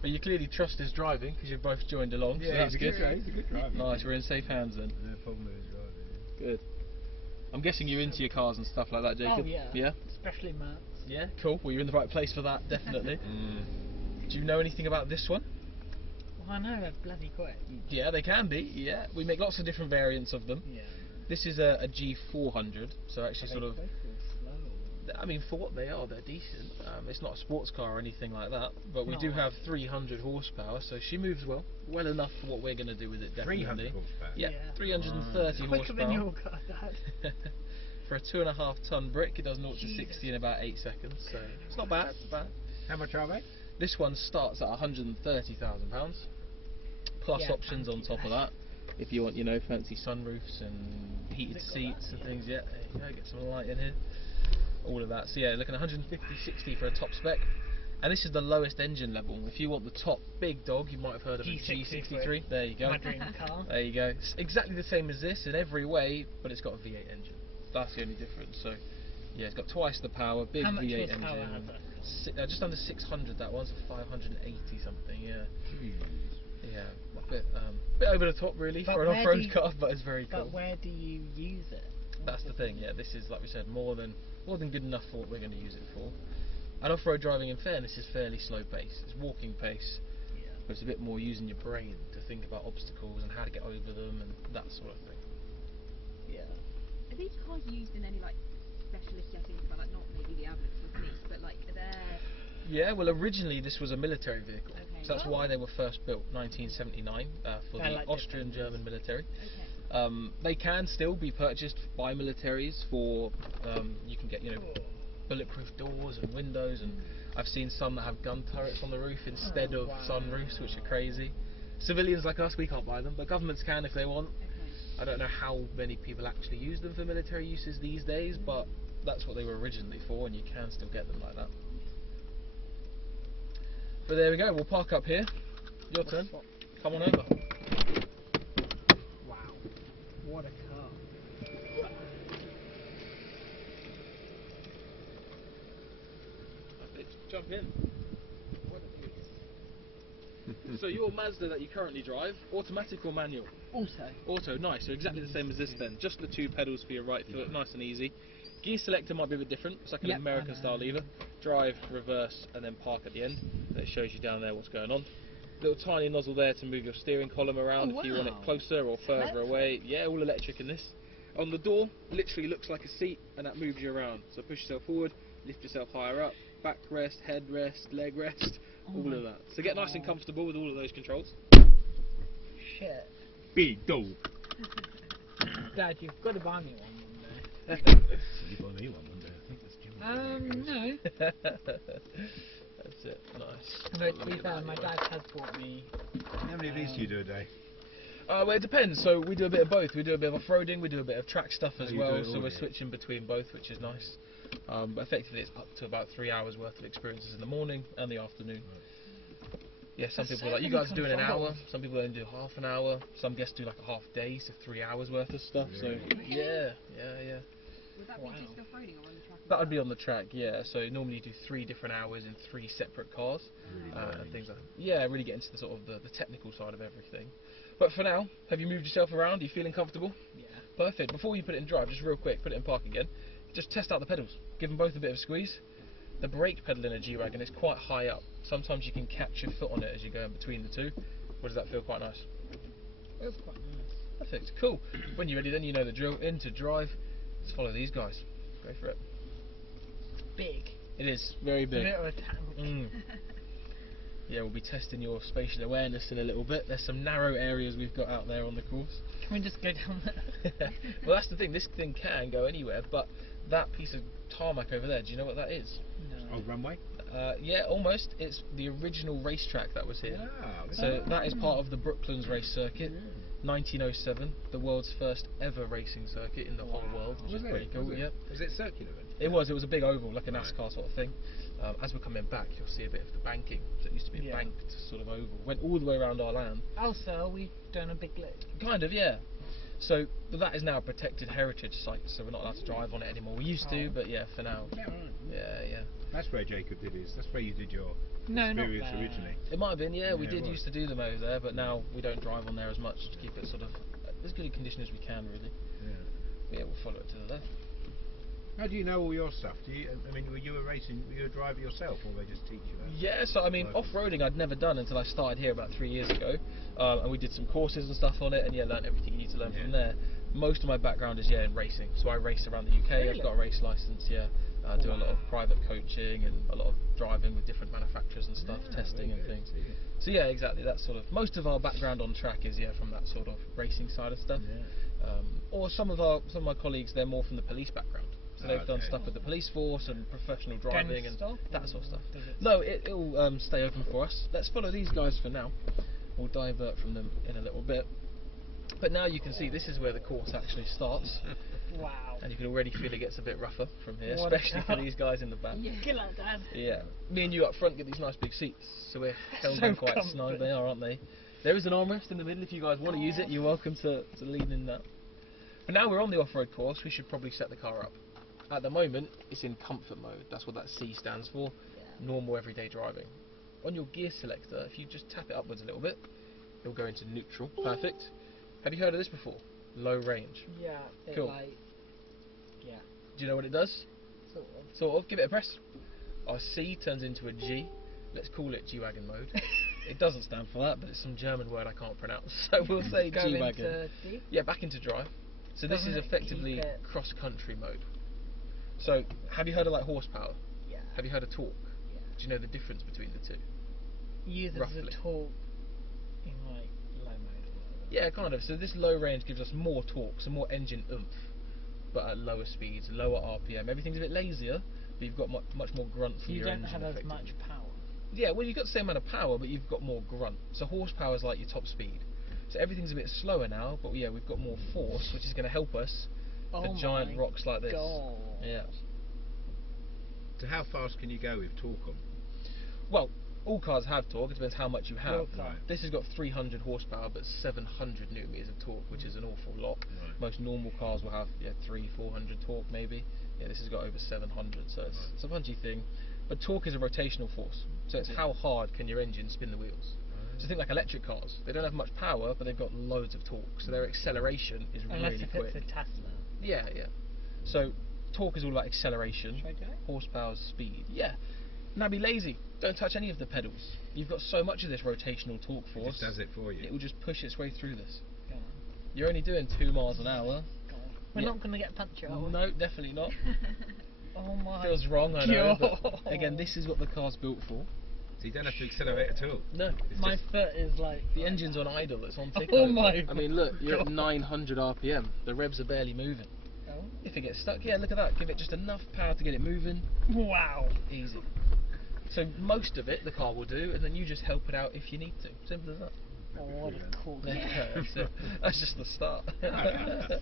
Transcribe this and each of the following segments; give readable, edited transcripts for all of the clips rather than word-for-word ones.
But you clearly trust his driving because you've both joined along. Yeah, so that's he's a good driver. Nice, we're in safe hands then. No problem with his driving. Good. I'm guessing you're into your cars and stuff like that, Jacob? Oh yeah. Yeah? Especially Mercs. Yeah, cool. Well, you're in the right place for that, definitely. Do you know anything about this one? Well, I know they're bloody quick. Yeah, they can be, yeah. We make lots of different variants of them. Yeah. This is a G400, so actually sort of... Quick or slow? I mean, for what they are, they're decent. It's not a sports car or anything like that, but we do have 300 horsepower, so she moves well enough for what we're going to do with it, definitely. 300 horsepower? Yeah, 330 Quicker horsepower. than your car, Dad. For a 2.5 ton brick, it does 0 to 60 in about 8 seconds, so it's not bad. How much are they? This one starts at £130,000, plus options on top of that. If you want, you know, fancy sunroofs and heated seats and things, yeah, there you go, get some light in here. All of that. So yeah, looking at 150-60 for a top spec. And this is the lowest engine level. If you want the top big dog, you might have heard of a G63. There you go. My dream car. There you go. It's exactly the same as this in every way, but it's got a V8 engine. That's the only difference. So yeah, it's got twice the power, big How much V8 horsepower engine. has it? Just under 600. That one's 580 something. Yeah. Yeah, a bit over the top really for an off-road car, but it's very cool. But where do you use it? That's the thing. Yeah, this is, like we said, more than good enough for what we're going to use it for. And off-road driving, in fairness, is fairly slow pace. It's walking pace, but it's a bit more using your brain to think about obstacles and how to get over them and that sort of thing. Yeah. Are these cars used in any like specialist settings, but like not maybe the ambulance or police, but like are there? Yeah, well, originally this was a military vehicle, Okay. so that's why they were first built, 1979, for the like Austrian-German military. Okay. They can still be purchased by militaries for, you can get, you know, bulletproof doors and windows, and I've seen some that have gun turrets on the roof instead of sunroofs, which are crazy. Civilians like us, we can't buy them, but governments can if they want. Okay. I don't know how many people actually use them for military uses these days, but that's what they were originally for, and you can still get them like that. But there we go, we'll park up here. Your turn. Come on over. Wow. What a car. Jump in. So your Mazda that you currently drive, automatic or manual? Auto. Auto, nice. So exactly the same as this then. Just the 2 pedals for your right foot, nice and easy. Gear selector might be a bit different. It's like an American style lever. Drive, reverse, and then park at the end. And it shows you down there what's going on. Little tiny nozzle there to move your steering column around if you want it closer or further away. Yeah, all electric in this. On the door, literally looks like a seat, and that moves you around. So push yourself forward, lift yourself higher up, backrest, headrest, leg rest, all of that. So get nice and comfortable with all of those controls. Shit. Big dog. Dad, you've got to buy me one day. You buy me one day, I think that's No. That's it, nice. No, to be fair, my dad has bought me. How many of these do you do a day? Well, it depends. So we do a bit of both. We do a bit of off-roading, we do a bit of track stuff as you well. do it So all, we're yeah. switching between both, which is nice. But effectively, it's up to about 3 hours worth of experiences in the morning and the afternoon. Yeah, some people are like, you guys are doing an hour. Some people only do half an hour. Some guests do like a half day, so 3 hours worth of stuff. So yeah. Would that be just off-roading or on the track? That would be on the track, yeah. So normally you do 3 different hours in 3 separate cars, and things like that. Yeah, really get into the sort of the technical side of everything. But for now, have you moved yourself around? Are you feeling comfortable? Yeah. Perfect. Before you put it in drive, just real quick, put it in park again. Just test out the pedals. Give them both a bit of squeeze. The brake pedal in a G-Wagon is quite high up. Sometimes you can catch your foot on it as you go in between the two. Or does that feel quite nice? It's quite nice. Perfect. Cool. When you're ready, then you know the drill. Into drive. Let's follow these guys. Go for it. Big. It is very big. A bit of a tank. Yeah, we'll be testing your spatial awareness in a little bit. There's some narrow areas we've got out there on the course. Can we just go down there? Well, that's the thing. This thing can go anywhere, but that piece of tarmac over there, do you know what that is? No. Old runway? Yeah, almost. It's the original racetrack that was here. Wow. So that is part of the Brooklands race circuit. 1907, the world's first ever racing circuit in the whole world, which is pretty cool. Yeah. Was it circular then? It was a big oval, like a NASCAR sort of thing. As we're coming back, you'll see a bit of the banking. So it used to be a banked sort of oval. Went all the way around our land. Oh, so are we doing a big lick? Kind of, yeah. So but that is now a protected heritage site, so we're not allowed to drive on it anymore. We used to, but yeah, for now. Yeah, right. Yeah. That's where Jacob did his. That's where you did your No, not experience there. originally. It might have been, yeah, we Yeah, did it used to do them over there, but now we don't drive on there as much to keep it sort of as good a condition as we can, really. Yeah. But yeah, we'll follow it to the left. How do you know all your stuff? Do you? I mean, were you a driver yourself, or they just teach you that? Yeah, so I mean, off-roading I'd never done until I started here about 3 years ago, and we did some courses and stuff on it, and yeah, learned everything you need to learn from there. Most of my background is in racing, so I race around the UK. Really? I've got a race license. Yeah, I do a lot of private coaching and a lot of driving with different manufacturers and stuff, testing and things. So yeah, exactly. That's sort of most of our background on track is from that sort of racing side of stuff. Yeah. Or some of my colleagues, they're more from the police background. So they've done stuff with the police force and professional driving and that sort of stuff. No, it'll stay open for us. Let's follow these guys for now. We'll divert from them in a little bit. But now you can see this is where the course actually starts. Wow. And you can already feel it gets a bit rougher from here, What a especially for these guys in the back. Yeah. Get like that. Yeah. Me and you up front get these nice big seats, so we're held So in quite comfy. snug. They are, aren't they? There is an armrest in the middle if you guys want to use it. You're welcome to lean in that. But now we're on the off-road course, we should probably set the car up. At the moment, it's in comfort mode. That's what that C stands for. Normal everyday driving. On your gear selector, if you just tap it upwards a little bit, it'll go into neutral. Perfect. Have you heard of this before? Low range. Yeah. It Cool. Yeah. Do you know what it does? Sort of. Sort of. Give it a press. Our C turns into a G. Let's call it G-Wagon mode. It doesn't stand for that, but it's some German word I can't pronounce, so we'll say Go G-Wagon. into D? Yeah, back into drive. So this Doesn't is it effectively keep it- cross-country mode. So, have you heard of like horsepower? Yeah. Have you heard of torque? Yeah. Do you know the difference between the two? Uses Roughly. the torque in like low mode. or whatever. Yeah, kind of. So this low range gives us more torque, so more engine oomph, but at lower speeds, lower RPM. Everything's a bit lazier, but you've got much more grunt from You your don't engine. have as effectively. much power. Yeah, well, you've got the same amount of power, but you've got more grunt. So horsepower is like your top speed. So everything's a bit slower now, but yeah, we've got more force, which is going to help us for Oh giant my rocks like this. God. Yeah. So how fast can you go with torque on? Well, all cars have torque. It depends how much you have. Your car. Right. This has got 300 horsepower, but 700 newton meters of torque, which is an awful lot. Right. Most normal cars will have 400 torque maybe. Yeah, this has got over 700, so it's a punchy thing. But torque is a rotational force, so it's how hard can your engine spin the wheels. So think like electric cars. They don't have much power, but they've got loads of torque, so their acceleration is Unless really if quick. it's a Tesla. Yeah. So torque is all about acceleration, Should I go? horsepower's speed. Yeah. Now be lazy. Don't touch any of the pedals. You've got so much of this rotational torque It force. just does it for you. It will just push its way through this. Go on. You're only doing 2 miles an hour. Go on. We're Yeah. not going to get punctured, are we? No, definitely not. Oh my Feels wrong, I know. God. But again, this is what the car's built for. So you don't have to accelerate at all. No. It's My just- foot is like... The engine's on idle, it's on tick. Oh my I mean, look, you're at God. 900 RPM. The revs are barely moving. Oh. If it gets stuck, yeah, look at that. Give it just enough power to get it moving. Wow. Easy. So most of it the car will do, and then you just help it out if you need to. Simple as that. Oh, what a cool There you go, that's it. That's just the start.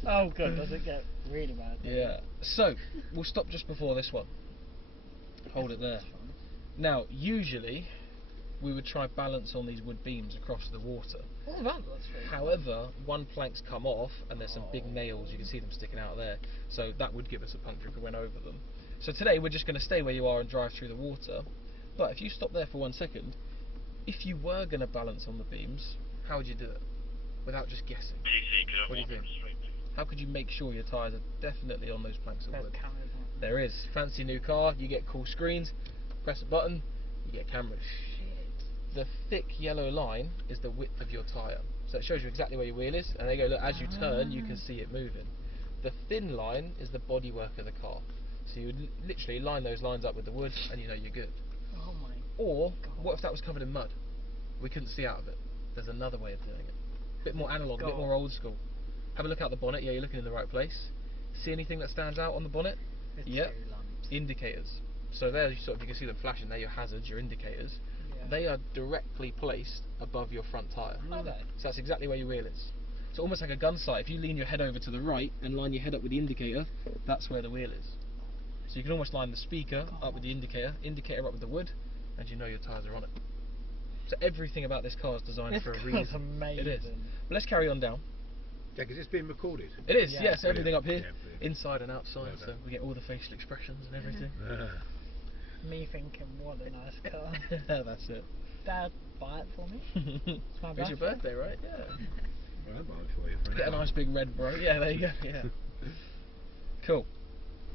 Oh good, does it get really bad? Yeah. So we'll stop just before this one. Hold it there. Now, usually we would try balance on these wood beams across the water. Oh, that's really However, one plank's come off and there's some big nails, you can see them sticking out there, so that would give us a puncture if we went over them. So today we're just going to stay where you are and drive through the water, but if you stop there for 1 second, if you were going to balance on the beams, how would you do it? Without just guessing. What do you think? How could you make sure your tyres are definitely on those planks of There's wood? cameras on. There is. Fancy new car, you get cool screens, press a button, you get cameras. The thick yellow line is the width of your tyre. So it shows you exactly where your wheel is, and there you go, look, as you turn you can see it moving. The thin line is the bodywork of the car. So you would literally line those lines up with the wood and you know you're good. Oh my. Or, God. what if that was covered in mud? We couldn't see out of it. There's another way of doing it. A bit more analogue, a bit God. more old school. Have a look out the bonnet, yeah, you're looking in the right place. See anything that stands out on the bonnet? It's Yep. 2 lumps. Indicators. So there, you can see them flashing, they're your hazards, your indicators. Yeah. They are directly placed above your front tyre. Are they? So that's exactly where your wheel is. So almost like a gun sight, if you lean your head over to the right and line your head up with the indicator, that's where the wheel is. So you can almost line the speaker up with the indicator up with the wood, and you know your tyres are on it. So everything about this car is designed This for a car's reason. amazing. It is. But let's carry on down. Yeah, because it's being recorded. It is, Yeah. yes, everything up here, Yeah, brilliant. inside and outside, Well so done. we get all the facial expressions and everything. Me thinking, what a nice car. That's it. Dad, buy it for me. It's my It's your birthday, right? Yeah. Well, I'm buying for you for an Get a hour. nice big red bro. Yeah, there you go. Yeah. Cool.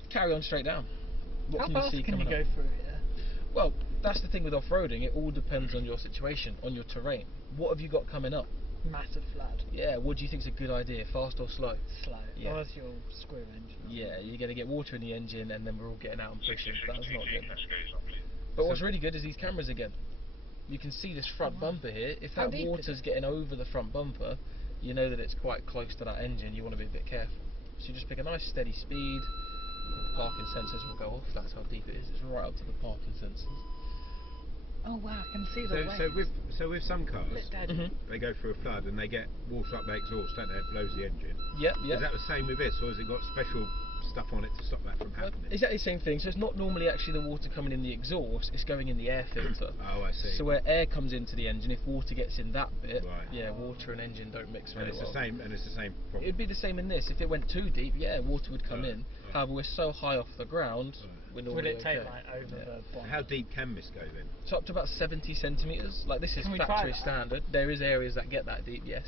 Carry on straight down. What How can you fast see can you coming go up? through here? Well, that's the thing with off-roading. It all depends on your situation, on your terrain. What have you got coming up? Massive flood. Yeah. What do you think is a good idea? Fast or slow? Slow. Yeah. Or else you'll screw engine. Yeah, you're going to get water in the engine, and then we're all getting out and pushing. That's not good. But what's really good is these cameras again. You can see this front bumper here. If How that deep is water's it? getting over the front bumper, you know that it's quite close to that engine. You want to be a bit careful. So you just pick a nice steady speed. Parking sensors will go off. That's how deep it is. It's right up to the parking sensors. Oh wow, I can see the waves. So with some cars, Look, Dad. they go through a flood and they get water up their exhaust, don't they? It blows the engine. Yep, yep. Is that the same with this, or has it got special stuff on it to stop that from happening? Exactly the same thing. So it's not normally actually the water coming in the exhaust, it's going in the air filter. Oh, I see. So where air comes into the engine, if water gets in that bit, Right. yeah, water and engine don't mix And very it's well. the same. And it's the same problem. It'd be the same in this. If it went too deep, yeah, water would come Right, in. right. However, we're so high off the ground, Right. we're normally Would it take okay. like over Yeah. the bottom? How deep can this go then? So up to about 70 centimetres. Like this is Can we try factory that? standard. There is areas that get that deep, yes.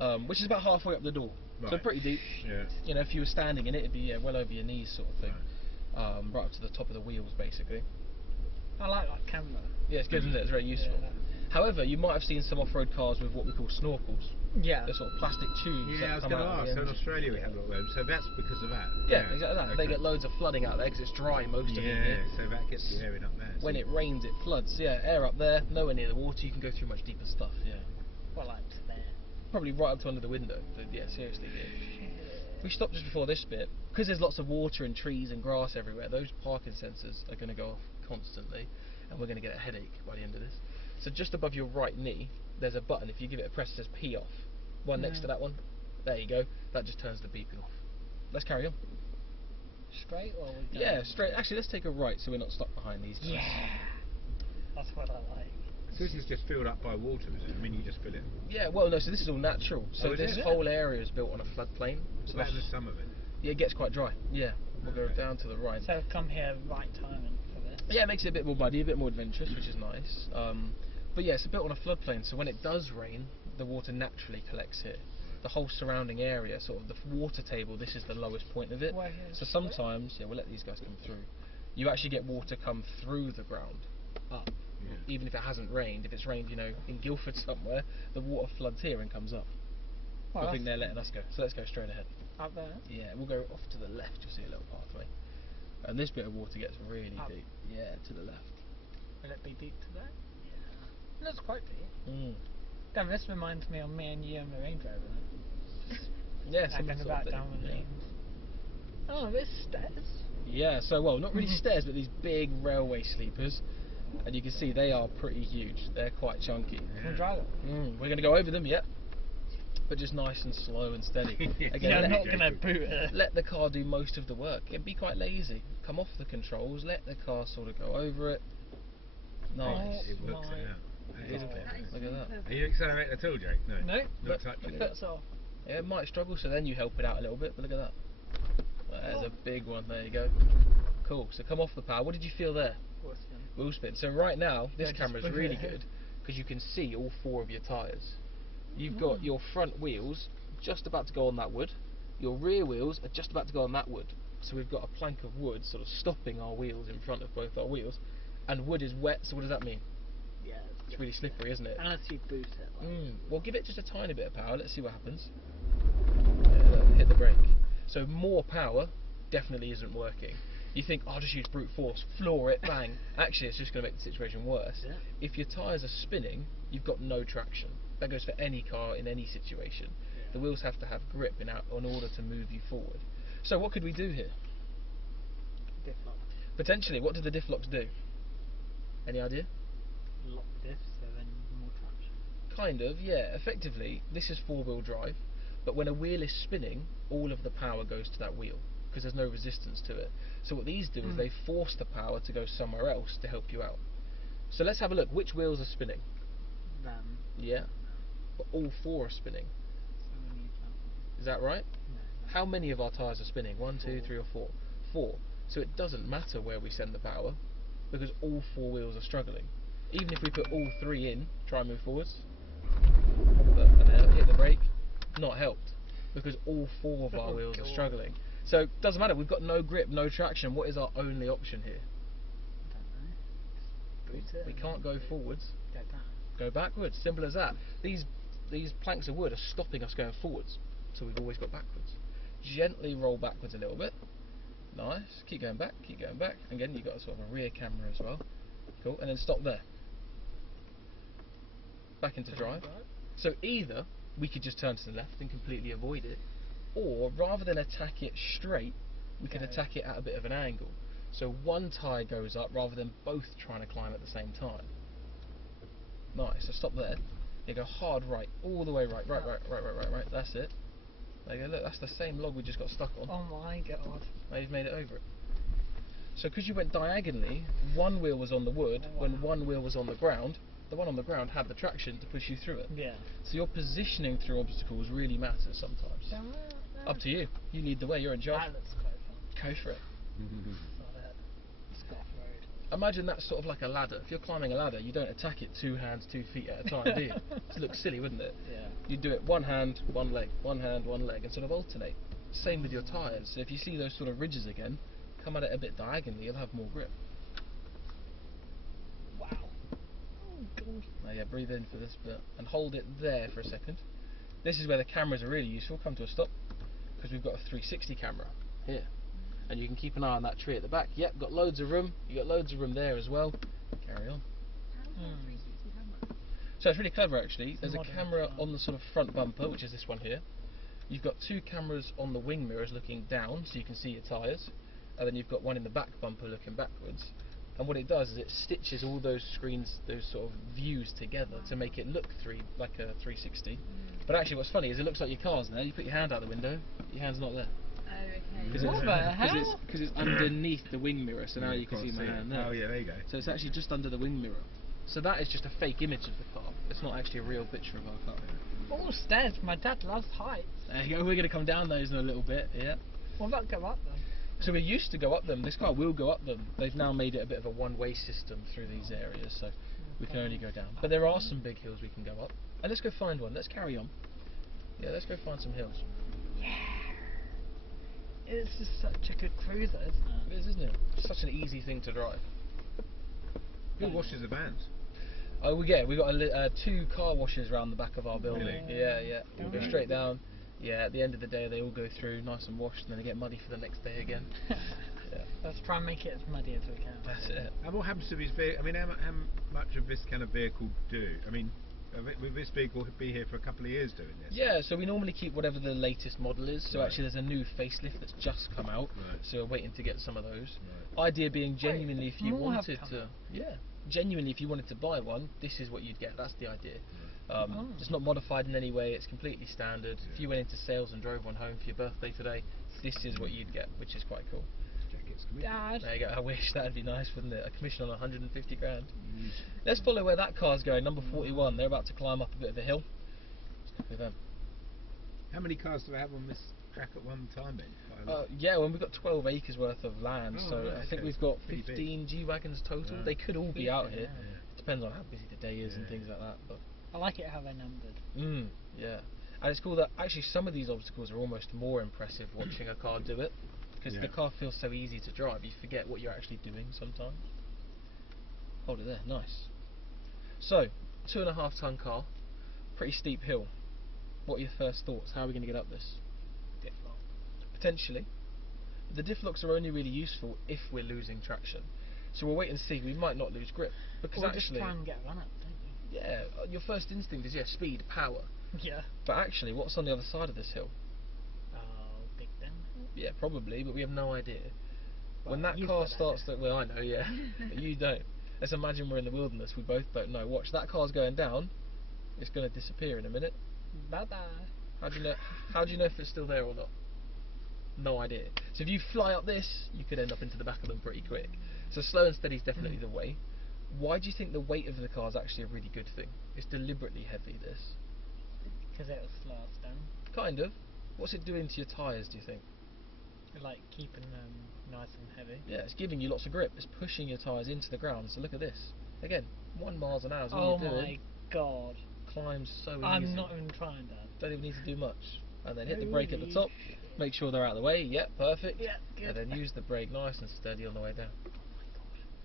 Right. Which is about halfway up the door. So Right. pretty deep. Yeah. You know, if you were standing in it, it'd be well over your knees, sort of thing. Right up to the top of the wheels, basically. I like that camera. Yeah, it's good, isn't it? It's very useful. Yeah. However, you might have seen some off-road cars with what we call snorkels. Yeah. They're sort of plastic tubes. Yeah, that I was come going to out of ask. the So in engine. Australia we have a lot of them. So that's because of that. Yeah, exactly that. They Okay. get loads of flooding out there because it's dry most of it. Yeah, here. so that gets the air in up there. When so- it rains, it floods. Yeah, air up there, nowhere near the water. You can go through much deeper stuff. Yeah, Well, like there. probably right up to under the window. But yeah, seriously. Yeah. We stopped just before this bit because there's lots of water and trees and grass everywhere. Those parking sensors are going to go off constantly, and we're going to get a headache by the end of this. So just above your right knee, there's a button. If you give it a press, it says P off. One next to that one. There you go. That just turns the beeping off. Let's carry on. Straight or we Yeah, straight. Actually, let's take a right so we're not stuck behind these guys. Yeah. That's what I like. So this is just filled up by water, is it? I mean, you just fill it. Yeah, well, no, so this is all natural. So Oh, is this it? whole area is built on a floodplain. So Where's some of it? yeah, it gets quite dry. Yeah, we'll go down to the right. So come here right timing for this. Yeah, it makes it a bit more muddy, a bit more adventurous, which is nice. But yeah, it's built on a floodplain, so when it does rain, the water naturally collects here. The whole surrounding area, sort of the water table, this is the lowest point of it. Why here? So sometimes, yeah, we'll let these guys come through. You actually get water come through the ground, up. Yeah. Even if it hasn't rained, if it's rained, you know, in Guildford somewhere, the water floods here and comes up. Well, I think that's they're letting us go, so let's go straight ahead. up there. Yeah, we'll go off to the left, you'll see a little pathway. And this bit of water gets really Up. deep. Yeah, to the left. Will it be deep to there? Yeah. That's quite deep. Mm. Damn, this reminds me of me and you and the Range Rover. Yeah, Hanging sort of about thing, down the yeah. lanes. Oh, there's stairs. Yeah, so well, not really stairs, but these big railway sleepers. And you can see they are pretty huge. They're quite chunky. Can we drive them? We're going to go over them, yep. But just nice and slow and steady. Again, Yeah, I'm let, not going to boot it. let the car do most of the work. And be quite lazy. Come off the controls, let the car sort of go over it. Nice. It works my it out. It is Yeah. okay. That is Look at that. perfect. Are you accelerating at all, Jake? No. No, Not but touching it it. fits off. Yeah, it might struggle, so then you help it out a little bit, but look at that. There's a big one, there you go. Cool, so come off the power. What did you feel there? Wheel spin. So right now, this Yeah, just camera's bring it really ahead. good because you can see all four of your tyres. You've got your front wheels just about to go on that wood. Your rear wheels are just about to go on that wood. So we've got a plank of wood sort of stopping our wheels in front of both our wheels. And wood is wet, so what does that mean? Yeah. It's really slippery, isn't it? Unless you boot it. Like. Well, give it just a tiny bit of power. Let's see what happens. Yeah, look, hit the brake. So more power definitely isn't working. You think, I'll just use brute force, floor it, bang. Actually, it's just going to make the situation worse. Yeah. If your tyres are spinning, you've got no traction. That goes for any car in any situation. The wheels have to have grip in order to move you forward. So what could we do here? Diff lock. Potentially, what do the diff locks do? Any idea? Lock the diff so then more traction. Kind of, yeah. Effectively, this is four-wheel drive, but when a wheel is spinning, all of the power goes to that wheel because there's no resistance to it. So what these do is they force the power to go somewhere else to help you out. So let's have a look. Which wheels are spinning? Then. Yeah. But all four are spinning. So we need that. Is that right? No. How many of our tyres are spinning? 1, 2, 3 or 4? 4. So it doesn't matter where we send the power, because all 4 wheels are struggling. Even if we put all 3 in, try and move forwards, and hit the brake, not helped, because all 4 of our wheels are struggling. So it doesn't matter, we've got no grip, no traction. What is our only option here? I don't know. Boot it We and can't go forwards, go down. go backwards. Simple as that. These planks of wood are stopping us going forwards, so we've always got backwards. Gently roll backwards a little bit. Nice. Keep going back, keep going back. Again, you've got a sort of a rear camera as well. Cool. And then stop there. Back into drive. So either we could just turn to the left and completely avoid it, or rather than attack it straight, we could attack it at a bit of an angle. So one tyre goes up rather than both trying to climb at the same time. Nice. So stop there. You go hard right, all the way right. That's it. There you go. Look, that's the same log we just got stuck on. Oh my god. Now you've made it over it. So because you went diagonally, one wheel was on the wood, when one wheel was on the ground, the one on the ground had the traction to push you through it. Yeah. So your positioning through obstacles really matters sometimes. Up to you. You lead the way, you're in charge. That looks quite fun. Go for it. Scoff Road. Imagine that's sort of like a ladder. If you're climbing a ladder, you don't attack it 2 hands, 2 feet at a time, do you? It looks silly, wouldn't it? Yeah. You do it 1 hand, 1 leg, 1 hand, 1 leg, and sort of alternate. Same with your tyres. So if you see those sort of ridges again, come at it a bit diagonally, you'll have more grip. Wow. Oh god. Now yeah, breathe in for this bit and hold it there for a second. This is where the cameras are really useful. Come to a stop, because we've got a 360 camera here, and you can keep an eye on that tree at the back. Yep, got loads of room. You got loads of room there as well. Carry on. How's that 360 camera? So it's really clever actually. There's a modern camera car. on the sort of front bumper, which is this one here. You've got 2 cameras on the wing mirrors looking down, so you can see your tyres, and then you've got one in the back bumper looking backwards. And what it does is it stitches all those screens, those sort of views together to make it look like a 360. But actually what's funny is it looks like your car's there. You put your hand out the window, your hand's not there. Oh, okay. Because What the hell? it's underneath the wing mirror, so now you can see my hand there. Oh yeah, there you go. So it's actually just under the wing mirror. So that is just a fake image of the car. It's not actually a real picture of our car. All stairs. My dad loves heights. There you go, we're going to come down those in a little bit, yeah. What about go up then? So we used to go up them, this car will go up them. They've now made it a bit of a one-way system through these areas, so we can only go down. But there are some big hills we can go up. And let's go find one, let's carry on. Yeah, let's go find some hills. Yeah. It's just such a good cruiser, isn't It it? is, isn't it? Such an easy thing to drive. Who washes the vans? Oh, we got 2 car washes around the back of our building. Really? Yeah. We'll go straight down. Yeah, at the end of the day they all go through nice and washed, and then they get muddy for the next day again. Yeah. Let's try and make it as muddy as we can. That's it. And what happens to this vehicle? I mean, how much of this can a vehicle do? I mean, will this vehicle be here for a couple of years doing this? Yeah, so we normally keep whatever the latest model is. So Right. actually there's a new facelift that's just come out. Right. So we're waiting to get some of those. Right. Idea being genuinely if you more have wanted come to, out. yeah, genuinely if you wanted to buy one, this is what you'd get. That's the idea. Oh. It's not modified in any way. It's completely standard. If you went into sales and drove one home for your birthday today, this is what you'd get, which is quite cool. Jackets, can we- Dad. There you go. I wish that'd be nice, wouldn't it? A commission on 150 grand. Mm. Let's follow where that car's going. Number 41. They're about to climb up a bit of a hill. Let's go with them. How many cars do they have on this track at one time then? Yeah, well, we've got 12 acres worth of land, Oh, so right, I think okay. we've got Pretty big. 15 G-Wagons total. Right. They could all be out here. Yeah. Depends on how busy the day is and Yeah. things like that. But I like it how they're numbered. yeah. And it's cool that actually some of these obstacles are almost more impressive watching a car do it, because Yeah. the car feels so easy to drive. You forget what you're actually doing sometimes. Hold it there, nice. So, 2.5 ton car, pretty steep hill. What are your first thoughts? How are we going to get up this? Difflock. Potentially. The diff locks are only really useful if we're losing traction. So we'll wait and see. We might not lose grip. Because Or just actually, try and get a run up, don't you? yeah, your first instinct is, yeah, speed, power. Yeah. But actually, what's on the other side of this hill? Oh, big thing. Yeah, probably, but we have no idea. When Well, that you've car got starts idea. to, well, I know, yeah, but you don't. Let's imagine we're in the wilderness. We both don't know. Watch, that car's going down. It's going to disappear in a minute. Bye bye. How do you know? How do you know if it's still there or not? No idea. So if you fly up this, you could end up into the back of them pretty quick. So slow and steady is definitely the way. Why do you think the weight of the car is actually a really good thing? It's deliberately heavy, this. Because it will slow us down. Kind of. What's it doing to your tyres, do you think? Like keeping them nice and heavy. Yeah, it's giving you lots of grip. It's pushing your tyres into the ground. So look at this. Again, 1 mile an hour is all Oh you're doing. my god. Climbs so easy. I'm not even trying that. Don't even need to do much. And then hit the brake at the top. Make sure they're out of the way. Yep, perfect. Yeah, good. And then use the brake nice and steady on the way down.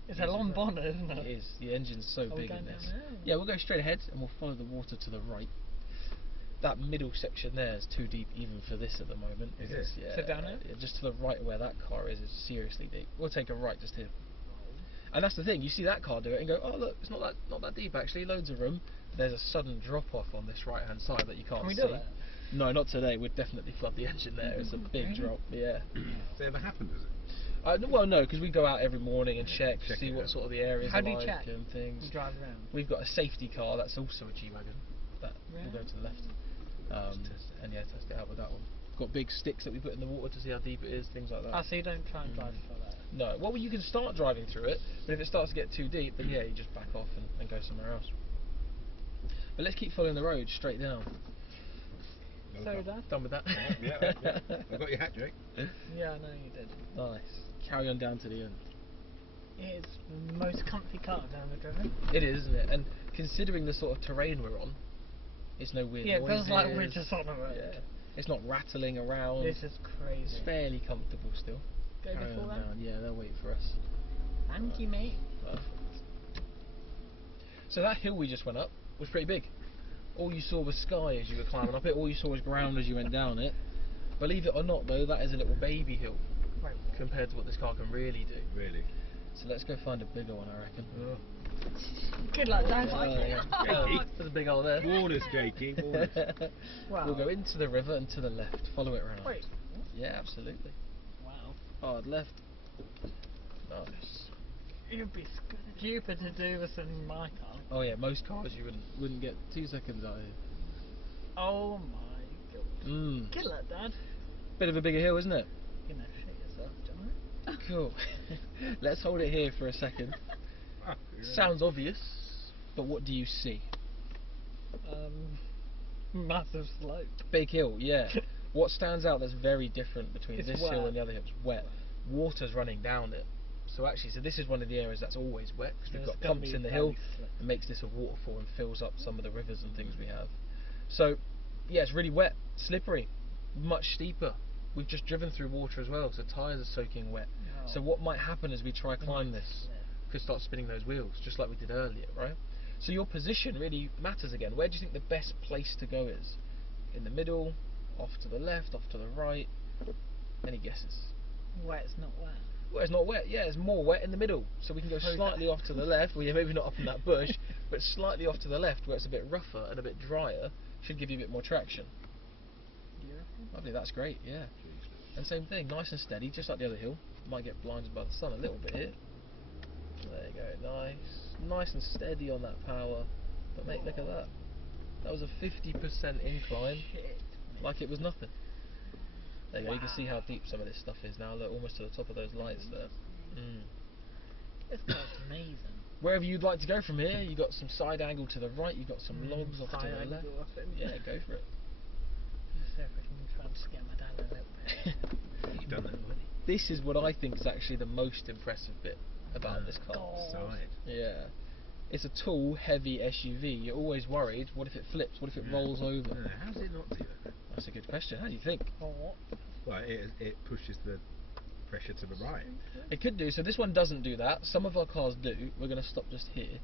It's a long bonnet, isn't it? It is. The engine's so Are we big in going this. down there? Yeah, we'll go straight ahead and we'll follow the water to the right. That middle section there is too deep even for this at the moment. Is It's- it? Yeah, So down there? yeah, just to the right where that car is seriously deep. We'll take a right just here. And that's the thing, you see that car do it and go, oh look, it's not that deep actually, loads of room. There's a sudden drop off on this right hand side that you can't Can we see. do that? No, not today. We'd definitely flood the engine there. It's a big drop. Yeah. Has it ever happened, has it? Well, no, because we go out every morning and check Check see it what out. sort of the areas How are do you like check? and things. We drive around. We've got a safety car that's also a G-Wagon. That will go to the left. And yeah, test it out with that one. Got big sticks that we put in the water to see how deep it is, things like that. Oh, so you don't try and drive for that? No, well, you can start driving through it, but if it starts to get too deep, then yeah, you just back off and go somewhere else. But let's keep following the road straight down. No So problem. Done with that? Yeah. I've got your hat, Jake. Yeah, I know you did. Nice. Carry on down to the end. It's the most comfy car I've ever driven. It is, isn't it? And considering the sort of terrain we're on, it's no weird Yeah, it feels like we're noises. just on a road. Yeah. It's not rattling around. This is crazy. It's fairly comfortable still. Go Carry before on that? down. Yeah, they'll wait for us. Thank you, mate. Perfect. So that hill we just went up was pretty big. All you saw was sky as you were climbing up it. All you saw was ground as you went down it. Believe it or not, though, that is a little baby hill Right. compared to what this car can really do. Really? So let's go find a bigger one, I reckon. Oh. Good luck, Dad. There's a big hole there. Warn us, Jakey. Warn us. Wow. We'll go into the river and to the left. Follow it around. Wait. Yeah, absolutely. Wow. Hard left. Nice. It would be stupid to do this in my car. Oh yeah, most cars you wouldn't get 2 seconds out of here. Oh my god. Good luck, Dad. Bit of a bigger hill, isn't it? You're gonna shit yourself, John. Cool. Let's hold it here for a second. Ah, yeah. Sounds obvious, but what do you see? Massive slope. Big hill, yeah. What stands out that's very different between It's this hill wet. and the other hill? It's wet. Water's running down it. So actually, this is one of the areas that's always wet because we've It's got gonna pumps be in the very hill slippery. and makes this a waterfall and fills up some of the rivers and things we have. So yeah, it's really wet, slippery, much steeper. We've just driven through water as well, so tyres are soaking wet. So what might happen as we try climb this? Could start spinning those wheels, just like we did earlier, right? So your position really matters again. Where do you think the best place to go is? In the middle, off to the left, off to the right? Any guesses? Wet, it's not wet. Well, it's not wet. Yeah, it's more wet in the middle. So we can go slightly off to the left. Well, yeah, maybe not up in that bush, but slightly off to the left where it's a bit rougher and a bit drier. Should give you a bit more traction. Lovely, that's great, yeah. And same thing, nice and steady, just like the other hill. Might get blinded by the sun a little bit here. There you go, nice. Nice and steady on that power. But mate, look at that. That was a 50% incline, Shit. like it was nothing. There you go, you can see how deep some of this stuff is now. Look, almost to the top of those lights there. This car's amazing. Wherever you'd like to go from here, you've got some side angle to the right, you've got some logs off to Side the angle left. off it. Yeah, go for it. Let's see if we can try and scare my dad a little bit. You've done that already. This is what I think is actually the most impressive bit about this car. God. Side. Yeah. It's a tall, heavy SUV. You're always worried, what if it flips? What if it rolls over? How does it not do that? That's a good question. How do you think? What? Well, it pushes the pressure to the right. It could do. So this one doesn't do that. Some of our cars do. We're going to stop just here.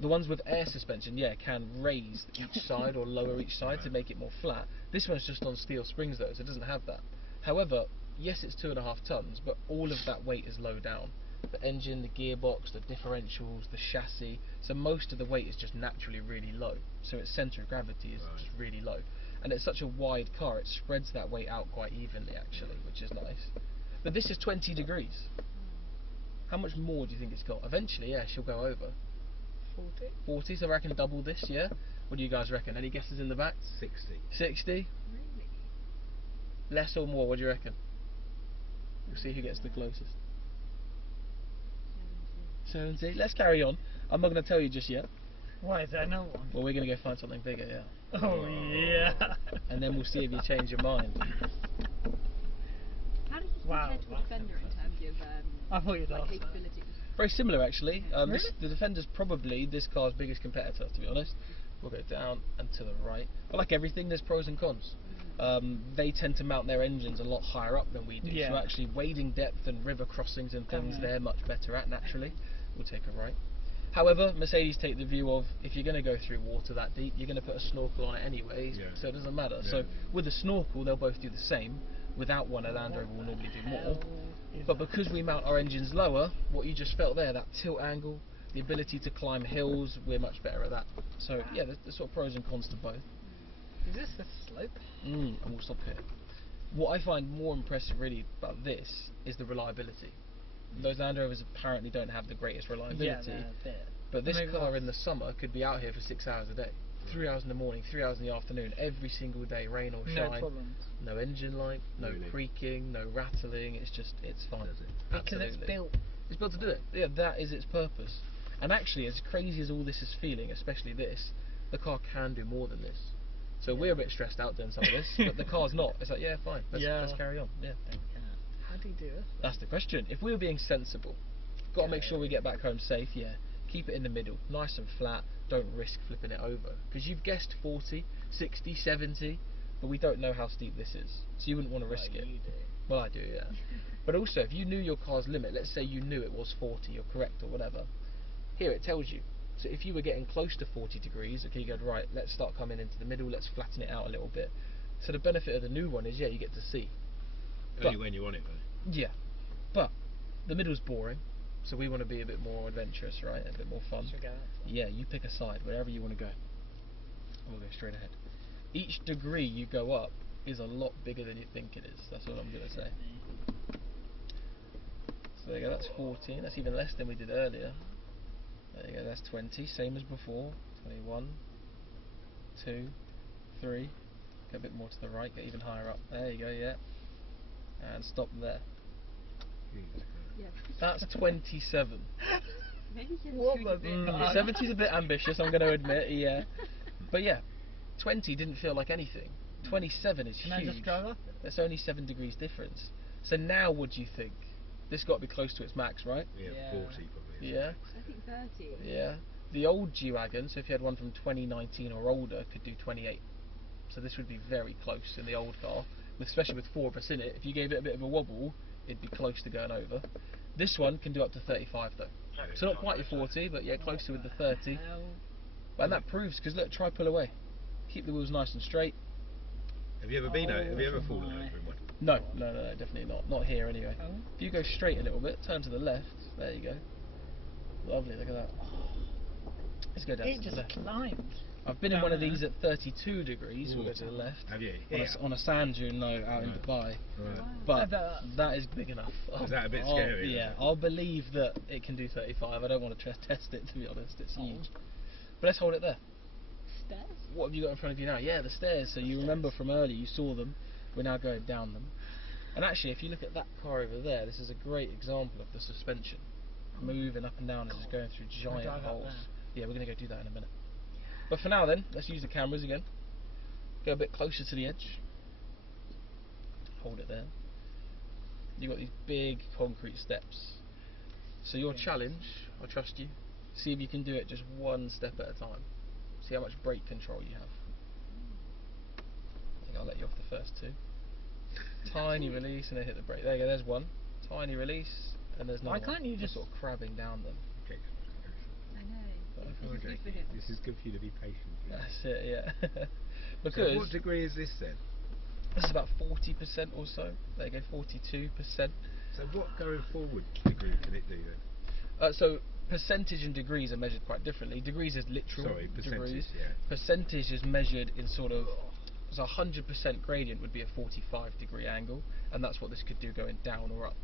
The ones with air suspension, yeah, can raise each side or lower each side to make it more flat. This one's just on steel springs though, so it doesn't have that. However, yes, it's 2.5 tons, but all of that weight is low down. The engine, the gearbox, the differentials, the chassis. So most of the weight is just naturally really low. So its centre of gravity is just really low. And it's such a wide car, it spreads that weight out quite evenly actually, which is nice. But this is 20 degrees. How much more do you think it's got? Eventually, yeah, she'll go over. 40? 40, so I reckon double this, yeah? What do you guys reckon? Any guesses in the back? 60. 60? Really? Less or more, what do you reckon? We'll see who gets the closest. 70. Let's carry on. I'm not going to tell you just yet. Why is there no one? Well, we're going to go find something bigger, yeah. Oh yeah. And then we'll see if you change your mind. How does this Wow, compare to the that's Defender in terms of I thought you'd like ask that. capability? Very similar, actually. Really? The Defender's probably this car's biggest competitor, to be honest. We'll go down and to the right. But like everything, there's pros and cons. They tend to mount their engines a lot higher up than we do. Yeah. So actually, wading depth and river crossings and things, they're much better at naturally. We'll take a right. However, Mercedes take the view of, if you're going to go through water that deep, you're going to put a snorkel on it anyways, Yeah. so it doesn't matter. Yeah. So with a snorkel, they'll both do the same. Without one, a Land Rover will normally do more. But because we mount our engines lower, what you just felt there, that tilt angle, the ability to climb hills, we're much better at that. So yeah, there's sort of pros and cons to both. Is this a slope? And we'll stop here. What I find more impressive really about this is the reliability. Those Land Rovers apparently don't have the greatest reliability. Yeah, they're a bit. But this Maybe car not. in the summer could be out here for 6 hours a day. 3 hours in the morning, 3 hours in the afternoon, every single day, rain or No shine. problems. No engine light, no Really? creaking, no rattling, it's fine. Does it? Because it's Absolutely. built. It's built to do it. Yeah, that is its purpose. And actually, as crazy as all this is feeling, especially this, the car can do more than this. So we're a bit stressed out doing some of this, but the car's not. It's like, yeah, fine, let's carry on. Yeah. How do you do it? That's the question. If we were being sensible, got to make sure we get back home safe, yeah. Keep it in the middle, nice and flat, don't risk flipping it over. Because you've guessed 40, 60, 70, but we don't know how steep this is. So you wouldn't want to risk it. You do. Well, I do, yeah. But also, if you knew your car's limit, let's say you knew it was 40, you're correct or whatever, here it tells you. So if you were getting close to 40 degrees, okay, you go, right, let's start coming into the middle, let's flatten it out a little bit. So the benefit of the new one is, yeah, you get to see. Only when you want it, though. Yeah, but the middle's boring, so we want to be a bit more adventurous, right? A bit more fun. Should we go outside? Yeah, you pick a side, wherever you want to go. And we'll go straight ahead. Each degree you go up is a lot bigger than you think it is. That's what I'm going to say. So there you go, that's 14. That's even less than we did earlier. There you go, that's 20, same as before. 21, 2, 3. Go a bit more to the right, get even higher up. There you go, yeah. And stop there. Yeah. That's 27. Maybe you What should a the bit. fuck? 70's a bit ambitious, I'm going to admit, yeah. But yeah, 20 didn't feel like anything. 27 is Can I huge. just drive up? There's only 7 degrees difference. So now what do you think? This got to be close to its max, right? Yeah, Yeah. 40 probably. Yeah. I think 30. Yeah. The old G-Wagon, so if you had one from 2019 or older, could do 28. So this would be very close in the old car, especially with 4 of us in it. If you gave it a bit of a wobble, it'd be close to going over. This one can do up to 35 though. So not quite your 40, but yeah, closer with the 30. Hell. And that proves, because look, try pull away. Keep the wheels nice and straight. Have you ever been out? Have you ever Oh fallen my. over in one? No, definitely not. Not here anyway. Oh. If you go straight a little bit, turn to the left, there you go. Lovely, look at that. Let's go down It to the just left. climbed. I've been in one of down these at 32 degrees, we'll go to the left. Have you? On Yeah. on a sand dune, no, out in Right. Dubai. Right. But That- that is big enough. Is that a bit I'll- scary, Yeah, isn't it? I'll believe that it can do 35. I don't want to test it, to be honest. It's Oh. huge. But let's hold it there. Stairs? What have you got in front of you now? Yeah, the stairs. So you remember from earlier, you saw them. We're now going down them. And actually, if you look at that car over there, this is a great example of the suspension moving up and down as it's going through giant drive up holes. there? Yeah, we're going to go do that in a minute. But for now then, let's use the cameras again. Go a bit closer to the edge. Hold it there. You've got these big concrete steps. So your challenge, I trust you, see if you can do it just one step at a time. See how much brake control you have. I think I'll let you off the first 2. Tiny release and then hit the brake. There you go, there's one. Tiny release and there's another Why can't one. you just- sort of crabbing down them? Okay. I know. This is Okay. good for him. This is good for you to be patient. That's it, yeah. So Because what degree is this then? this is about 40% or so. There you go, 42%. So what going forward degree can it do then? So percentage and degrees are measured quite differently. Degrees is literal Sorry, percentage, degrees. yeah. Percentage is measured in sort of, so 100% gradient would be a 45-degree angle, and that's what this could do going down or up.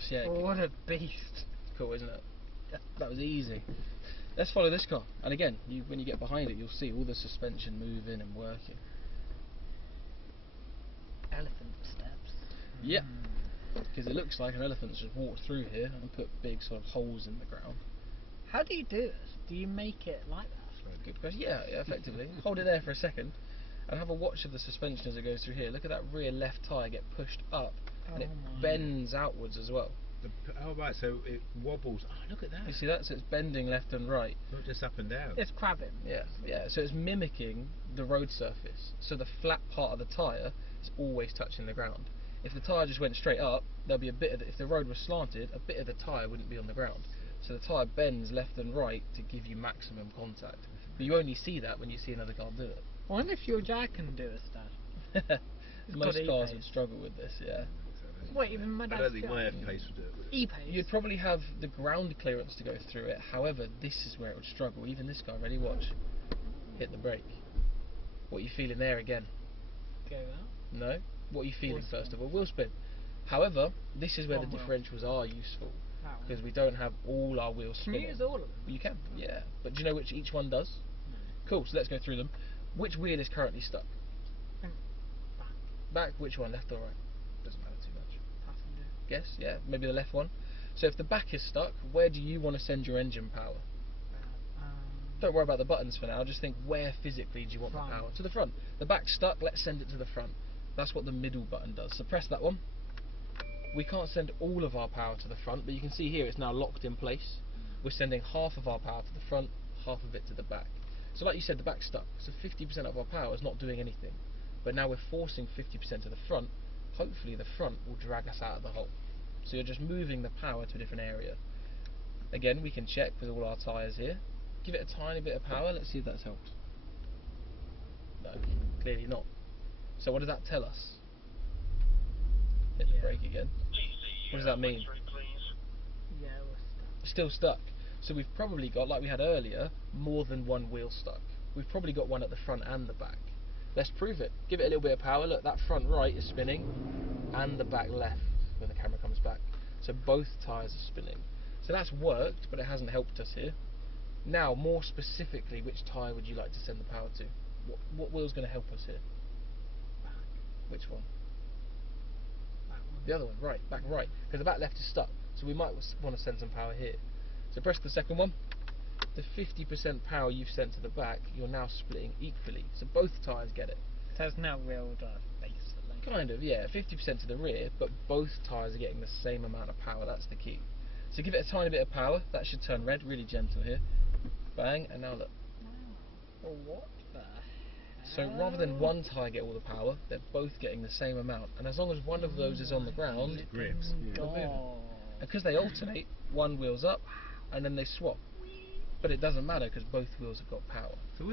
So yeah, Oh, what a beast. cool, isn't it? That was easy. Let's follow this car, and again, when you get behind it, you'll see all the suspension moving and working. Elephant steps. Yeah, because it looks like an elephant's just walked through here and put big sort of holes in the ground. How do you do this? Do you make it like that? Good question. Yeah, effectively. Hold it there for a second and have a watch of the suspension as it goes through here. Look at that rear left tyre get pushed up and it Oh my. bends outwards as well. Oh right, so it wobbles. Oh, look at that. You see that? So it's bending left and right. Not just up and down. It's crabbing. Yeah, yeah. So it's mimicking the road surface. So the flat part of the tyre is always touching the ground. If the tyre just went straight up, there'll be a bit of if the road was slanted, a bit of the tyre wouldn't be on the ground. So the tyre bends left and right to give you maximum contact. But you only see that when you see another car do it. I wonder if your dad can do this, Dad. Most got cars E-pace. would struggle with this, yeah. Wait, even my I dad's don't think got my F-Pace would do it. Would it? E-pace. You'd probably have the ground clearance to go through it. However, this is where it would struggle. Even this guy, ready? Watch. Hit the brake. What are you feeling there again? Go out. No? What are you feeling Wheel first spin. of all? Wheel spin. However, this is where One the wheel. differentials are useful. That one. Because we don't have all our wheels Can spinning. you use all of them? You can, yeah. But do you know which each one does? No. Cool, so let's go through them. Which wheel is currently stuck? Back. Back, which one, left or right? Doesn't matter too much. Passenger. Guess, yeah, maybe the left one. So if the back is stuck, where do you want to send your engine power? Don't worry about the buttons for now, just think where physically do you want Front. the power? To the front. The back's stuck, let's send it to the front. That's what the middle button does. So press that one. We can't send all of our power to the front, but you can see here it's now locked in place. We're sending half of our power to the front, half of it to the back. So like you said, the back's stuck, so 50% of our power is not doing anything. But now we're forcing 50% to the front. Hopefully the front will drag us out of the hole. So you're just moving the power to a different area. Again, we can check with all our tyres here. Give it a tiny bit of power, let's see if that's helped. No, clearly not. So what does that tell us? Hit the Yeah. brake again. What does that mean? Yeah, we're stuck. Still stuck. So we've probably got, like we had earlier, more than one wheel stuck. We've probably got one at the front and the back. Let's prove it. Give it a little bit of power. Look, that front right is spinning and the back left when the camera comes back. So both tyres are spinning. So that's worked, but it hasn't helped us here. Now, more specifically, which tyre would you like to send the power to? What wheel's going to help us here? Back. Which one? That one. The other one, right, back right. Because the back left is stuck, so we might want to send some power here. So press the second one. The 50% power you've sent to the back, you're now splitting equally. So both tyres get it. So it's now real drive, basically. Kind of, yeah. 50% to the rear, but both tyres are getting the same amount of power. That's the key. So give it a tiny bit of power. That should turn red, really gentle here. Bang, and now look. Well, what the So rather than one tyre get all the power, they're both getting the same amount. And as long as one of those is on the ground, Grips. they're moving. God. And because they alternate, one wheel's up, and then they swap. But it doesn't matter because both wheels have got power. So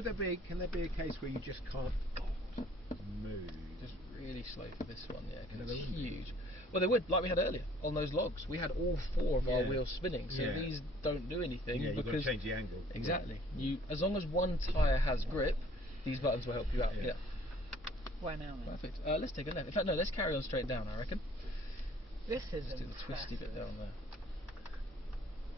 can there be a case where you just can't move? Just really slow for this one, yeah, No, because they it's wouldn't be. huge. Well, they would, like we had earlier on those logs. We had all four of our Yeah. wheels spinning, so Yeah. these don't do anything Yeah, you've got to because change the angle. exactly. You, as long as one tyre has grip, these buttons will help you out. Yeah. Yeah, Where now, then? perfect. Let's take a left. In fact, no, let's carry on straight down. I reckon. This is Let's do the twisty bit down there.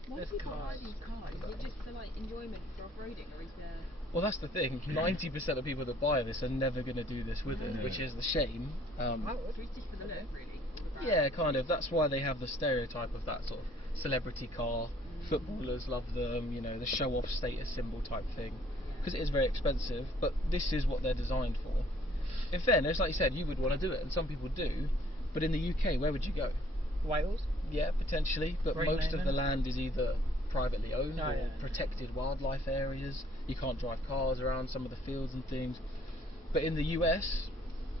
Why do This people buy car's these cars? Is it just for like enjoyment for off-roading, or is there? Well, that's the thing. 90% of people that buy this are never going to do this with it, No. which is the shame. Oh, So it's just for the look, really? Or the brand? Yeah, kind of. That's why they have the stereotype of that sort of celebrity car. Footballers love them, you know, the show-off status symbol type thing. Because it is very expensive, but this is what they're designed for. In fairness, like you said, you would want to do it, and some people do. But in the UK, where would you go? Wales? Yeah, potentially, but Great most of name, the innit? land is either privately owned Oh, or yeah. protected wildlife areas. You can't drive cars around some of the fields and things. But in the US,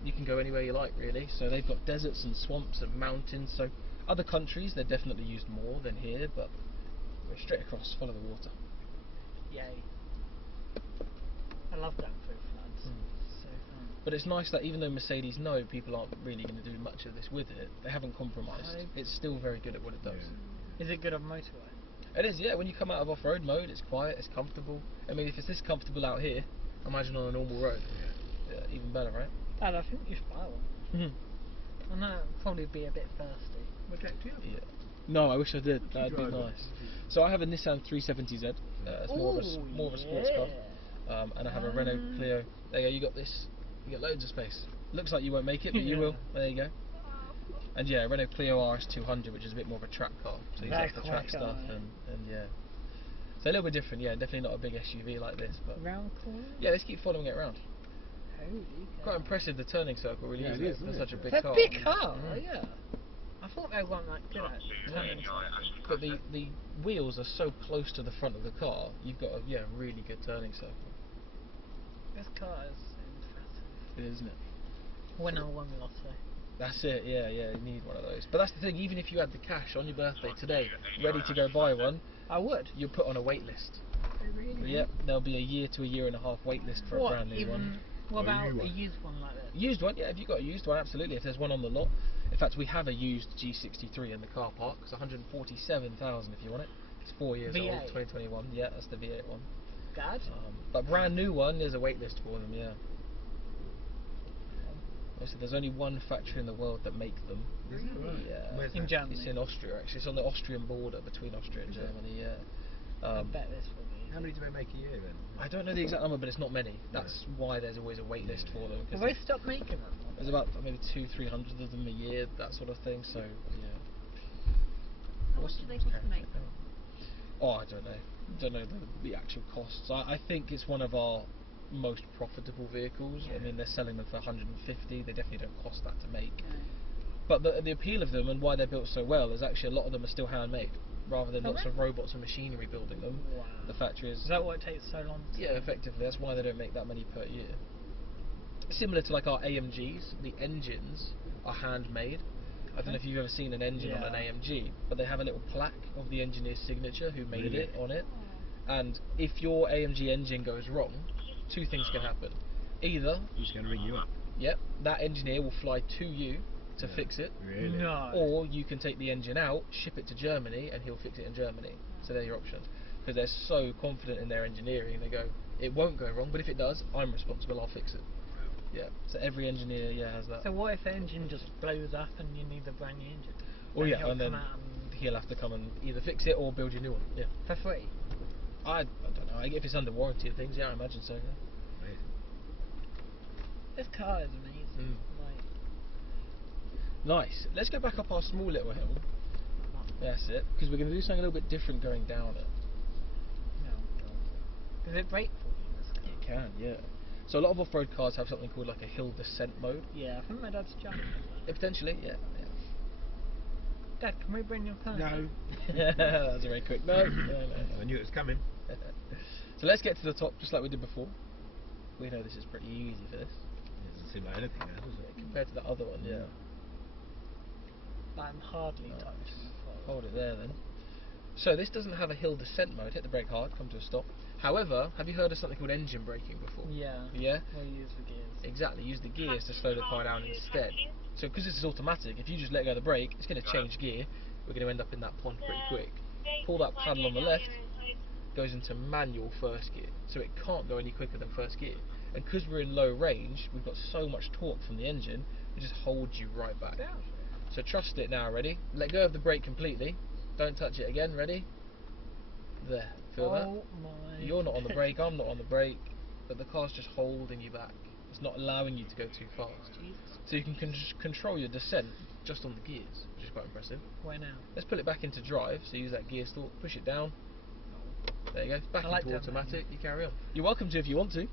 you can go anywhere you like, really. So they've got deserts and swamps and mountains. So other countries, they're definitely used more than here, but we're straight across, follow the water. Yay. I love going through floods. So fun. But it's nice that even though Mercedes know people aren't really going to do much of this with it, they haven't compromised. No. It's still very good at what it does. Is it good on motorway? It is, yeah. When you come out of off-road mode, it's quiet, it's comfortable. I mean, if it's this comfortable out here, imagine on a normal road. Yeah, even better, right? Dad, I think you should buy one. I know it'll probably be a bit thirsty. Well, Jack, do you have Yeah. No, I wish I did. Would you That'd be drive it? nice. So I have a Nissan 370Z. It's more of a sports car. And I have a Renault Clio. There you go. You got this. You got loads of space. Looks like you won't make it, but you Yeah. will. There you go. And yeah, Renault Clio RS 200, which is a bit more of a track car. So you That's like the track quite stuff car, and yeah. So a little bit different, yeah. Definitely not a big SUV like this, but Round corner? yeah, let's keep following it around. Holy Quite cow. impressive, the turning circle, really, Yeah, isn't it is, for isn't such it? a big It's car. a big car, Mm. yeah. I thought they weren't that good at turning circles. But the wheels are so close to the front of the car, you've got a really good turning circle. This car is impressive. It is, isn't it? When I won Lotto. That's it, yeah, you need one of those. But that's the thing, even if you had the cash on your birthday today, ready to go buy one, I would. you're put on a wait list. Oh, really? Yep, there'll be a year to a year and a half wait list for a What, brand new one. what Or a about new a one. used one like this? Used one, yeah, if you've got a used one, absolutely. If there's one on the lot. In fact, we have a used G63 in the car park. It's 147,000 if you want it. It's 4 years old, V8. 2021. Yeah, that's the V8 one. Dad? But brand new one, there's a wait list for them, yeah. So there's only one factory in the world that make them. Is it right? Yeah. Where's In that? Germany. It's in Austria, actually. It's on the Austrian border between Austria and Is it? Germany, yeah. I bet this will be. How many do they make a year then? I don't know the exact number, but it's not many. That's why there's always a wait list for them. 'Cause Will they stop making them? there's about maybe 200-300 of them a year, that sort of thing. So yeah. How much do they cost to make them? Oh, I don't know. Don't know the actual costs. I think it's one of our most profitable vehicles. I mean, they're selling them for 150. They definitely don't cost that to make. But the appeal of them and why they're built so well is actually a lot of them are still handmade, rather than Oh, lots really? of robots and machinery building them. Wow. The factory Is that why it takes so long to... yeah, effectively. That's why they don't make that many per year. Similar to like our AMGs, the engines are handmade. I don't know if you've ever seen an engine on an Yeah. AMG, but they have a little plaque of the engineer's signature who made Really? it on it. And if your AMG engine goes wrong, two things can happen. Either, Who's going to ring you up? that engineer will fly to you to Yeah. fix it, Really? No. or you can take the engine out, ship it to Germany, and he'll fix it in Germany. So they're your options. Because they're so confident in their engineering, they go, it won't go wrong, but if it does, I'm responsible, I'll fix it. Yeah. So every engineer, has that. So what if the engine just blows up and you need a brand new engine? Well, Then yeah, he'll and then come out and... he'll have to come and either fix it or build you a new one. Yeah. For free? I don't know. If it's under warranty and things, yeah, I imagine so. Yeah. Amazing. This car is amazing. Like, Nice. Let's go back up our small little hill. That's it. Because we're going to do something a little bit different going down it. no. Does it brake for you, this car? It can, yeah. So a lot of off-road cars have something called like a hill descent mode. Yeah, I think my dad's jumping. Yeah, potentially, yeah. Dad, can we bring your car? No. That was a very quick no. I knew it was coming. So let's get to the top, just like we did before. We know this is pretty easy for this. It doesn't seem like anything now, does it? Compared to the other one, yeah. I'm hardly Nice. touching the floor. Hold it there then. So this doesn't have a hill descent mode. Hit the brake hard, come to a stop. However, have you heard of something called engine braking before? Yeah. Yeah? We'll use the gears. Exactly, use the gears to slow the car down instead. So because this is automatic, if you just let go of the brake, it's going to change gear. We're going to end up in that pond pretty quick. Pull that paddle on the left, goes into manual first gear. So it can't go any quicker than first gear. And because we're in low range, we've got so much torque from the engine, it just holds you right back. Yeah. So trust it now, ready? Let go of the brake completely. Don't touch it again, ready? There, feel that? Oh my. You're not on the brake, I'm not on the brake, but the car's just holding you back. It's not allowing you to go too fast. Jesus. So you can control your descent just on the gears, which is quite impressive. Where now? Let's put it back into drive, so use that gear stalk, push it down. There you go, back I like into doing automatic, manual. you carry on. You're welcome to if you want to.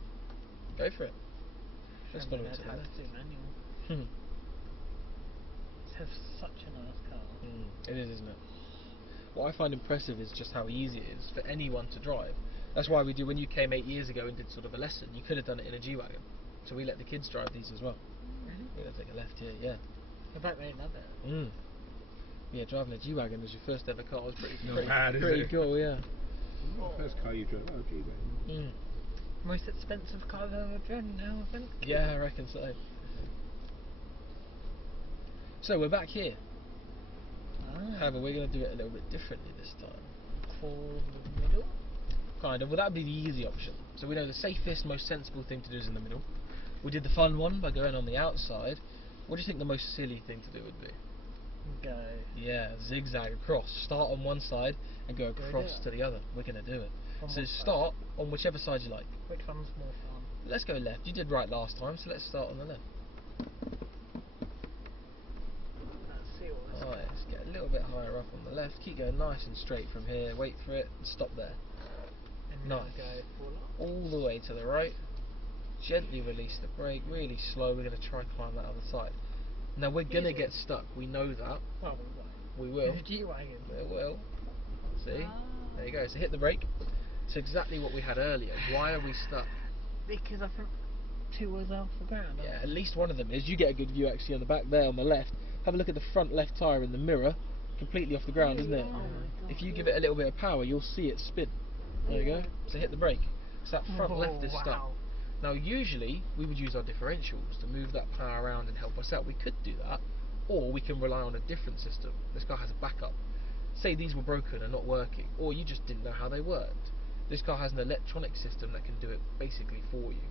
Go for it. Let's Shame follow my it to dad the had left. to do manual. This is such a nice car. It is, isn't it? What I find impressive is just how easy it is for anyone to drive. That's why we do, when you came 8 years ago and did sort of a lesson, you could have done it in a G-Wagon. So we let the kids drive these as well. Really? We're going to take a left here, yeah. I bet they love it. Yeah, driving a G-Wagon as your first ever car was pretty, Not pretty, bad, is pretty it? cool, yeah. First car you drove? Oh, G-Wagon. Most expensive car I've ever driven now, I think. Yeah, I reckon so. So we're back here. However, we're going to do it a little bit differently this time. For the middle? Kind of. Well, that would be the easy option. So we know the safest, most sensible thing to do is in the middle. We did the fun one by going on the outside. What do you think the most silly thing to do would be? Go. Yeah, zigzag across. Start on one side and go Do we do across it? to the other. We're going to do it. On So what side? start on whichever side you like. Which one's more fun? Let's go left. You did right last time, so let's start on the left. Let's see what this Alright, let's get a little bit higher up on the left. Keep going nice and straight from here. Wait for it and stop there. Now Nice. go full lock. All the way to the right. Gently release the brake, really slow. We're going to try and climb that other side. Now we're going to Easy. get stuck. We know that. Well, We will. It's a G-Wagon. We will. See? Ah. There you go. So hit the brake. It's exactly what we had earlier. Why are we stuck? Because I think 2 was off the ground. Yeah, at least one of them is. You get a good view actually on the back there on the left. Have a look at the front left tyre in the mirror. Completely off the ground, isn't it? Oh my God, If you give it a little bit of power, you'll see it spin. There you go. So hit the brake. So that front left is stuck. Wow. Now usually we would use our differentials to move that power around and help us out. We could do that, or we can rely on a different system. This car has a backup. Say these were broken and not working, or you just didn't know how they worked. This car has an electronic system that can do it basically for you.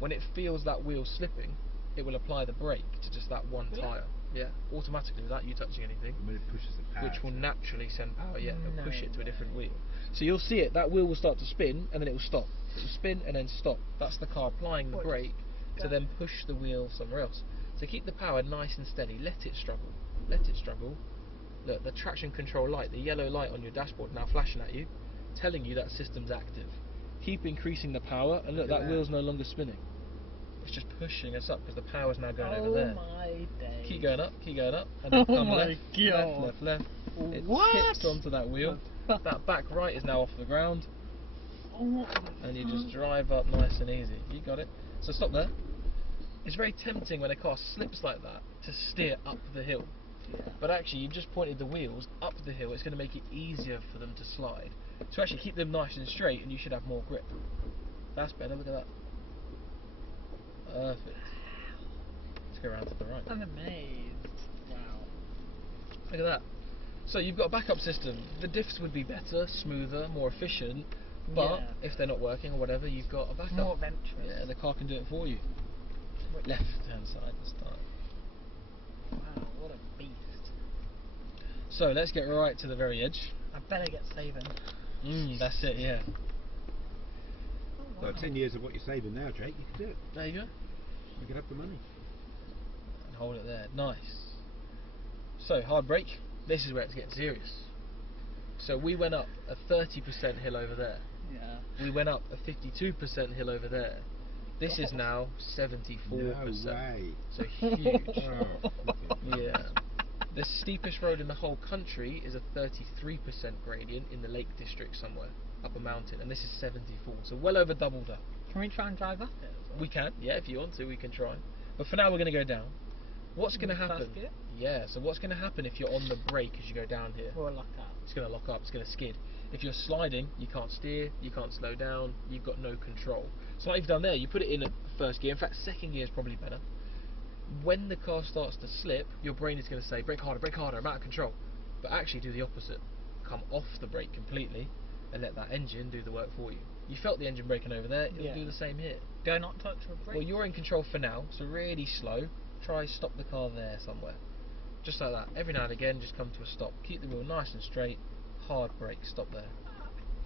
When it feels that wheel slipping, it will apply the brake to just that one tyre. Yeah, automatically without you touching anything, When it pushes the power. which will to it. naturally send power. Yeah, it'll No push it to a different way. wheel. So you'll see it. That wheel will start to spin, and then it will stop. It will spin and then stop. That's the car applying the What? brake to Got then it. push the wheel somewhere else. So keep the power nice and steady. Let it struggle. Let it struggle. Look, the traction control light, the yellow light on your dashboard now flashing at you, telling you that system's active. Keep increasing the power, and look, Look at that that. wheel's no longer spinning. It's just pushing us up because the power's now going over Oh there. my days. Keep going up, and then Oh come my left, God. left. It What? tips onto that wheel. That back right is now off the ground, Oh, and you just drive up nice and easy. You got it. So stop there. It's very tempting when a car slips like that to steer up the hill. yeah. But actually, you've just pointed the wheels up the hill. It's going to make it easier for them to slide. So actually, keep them nice and straight, and you should have more grip. That's better. Look at that. Perfect. Let's go around to the right. I'm amazed. Wow. Look at that. So you've got a backup system. The diffs would be better, smoother, more efficient. But Yeah. if they're not working or whatever, you've got a backup. More adventurous. Yeah, the car can do it for you. What- Left hand side this time. Wow, what a beast. So let's get right to the very edge. I better get saving. That's it. Yeah. Oh, Well, wow. 10 years of what you're saving now, Jake, you can do it. There you go. You can have the money. And hold it there. Nice. So hard brake. This is where it's getting serious. So we went up a 30% hill over there. Yeah. We went up a 52% hill over there. This is now 74%. No way. So huge. Oh, flipping. Yeah. The steepest road in the whole country is a 33% gradient in the Lake District somewhere, up a mountain, and this is 74, so well over double that. Can we try and drive up it as well? We can, yeah, if you want to, we can try. But for now, we're going to go down. What's going to First happen? gear? Yeah, so what's going to happen if you're on the brake as you go down here? We'll lock up. It's going to lock up, it's going to skid. If you're sliding, you can't steer, you can't slow down, you've got no control. So like you've done there, you put it in at first gear, in fact second gear is probably better. When the car starts to slip, your brain is going to say, brake harder, I'm out of control. But actually do the opposite. Come off the brake completely and let that engine do the work for you. You felt the engine braking over there, it'll Yeah. do the same here. Do I not touch the brake? Well, you're in control for now, so really slow. Try stop the car there somewhere. Just like that. Every now and again, just come to a stop. Keep the wheel nice and straight. Hard brake, stop there.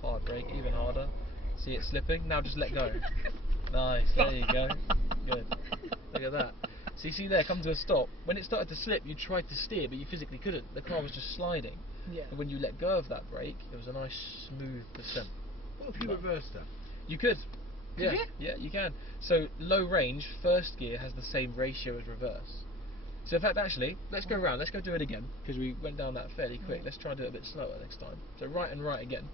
Hard brake, even harder. See it slipping? Now just let go. Nice, there you go. Good. Look at that. So you see there, come to a stop. When it started to slip, you tried to steer, but you physically couldn't. The car was just sliding. Yeah. And when you let go of that brake, there was a nice smooth descent. What if you reversed that? You could. Yeah, you? yeah, you can. So low range, first gear has the same ratio as reverse. So in fact, actually, let's go round. Let's go do it again because we went down that fairly quick. Let's try and do it a bit slower next time. So right and right again.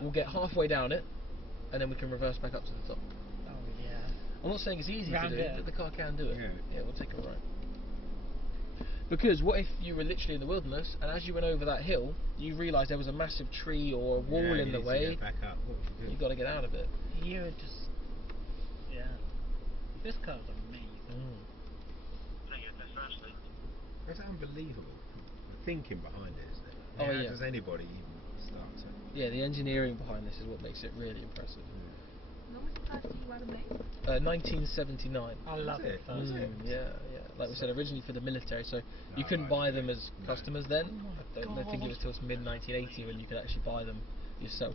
We'll get halfway down it, and then we can reverse back up to the top. Oh yeah. I'm not saying it's easy Round to do, it. but the car can do it. Yeah. We'll take a right. Because what if you were literally in the wilderness, and as you went over that hill, you realised there was a massive tree or a wall Yeah, in you the need to way? go back up. What would you do? You've got to get out of it. You would just. Yeah. This car's amazing. That's unbelievable. The thinking behind it, isn't it? Oh, How yeah. does anybody even start it? Yeah, the engineering behind this is what makes it really impressive. When was the first G-Wagon made? 1979. I love Is it. it? First. Is it? Yeah. Like we said, originally for the military, so you Oh, couldn't right, buy them yeah. as No. customers then. Oh my I don't think it was till mid 1980 when you could actually buy them yourself.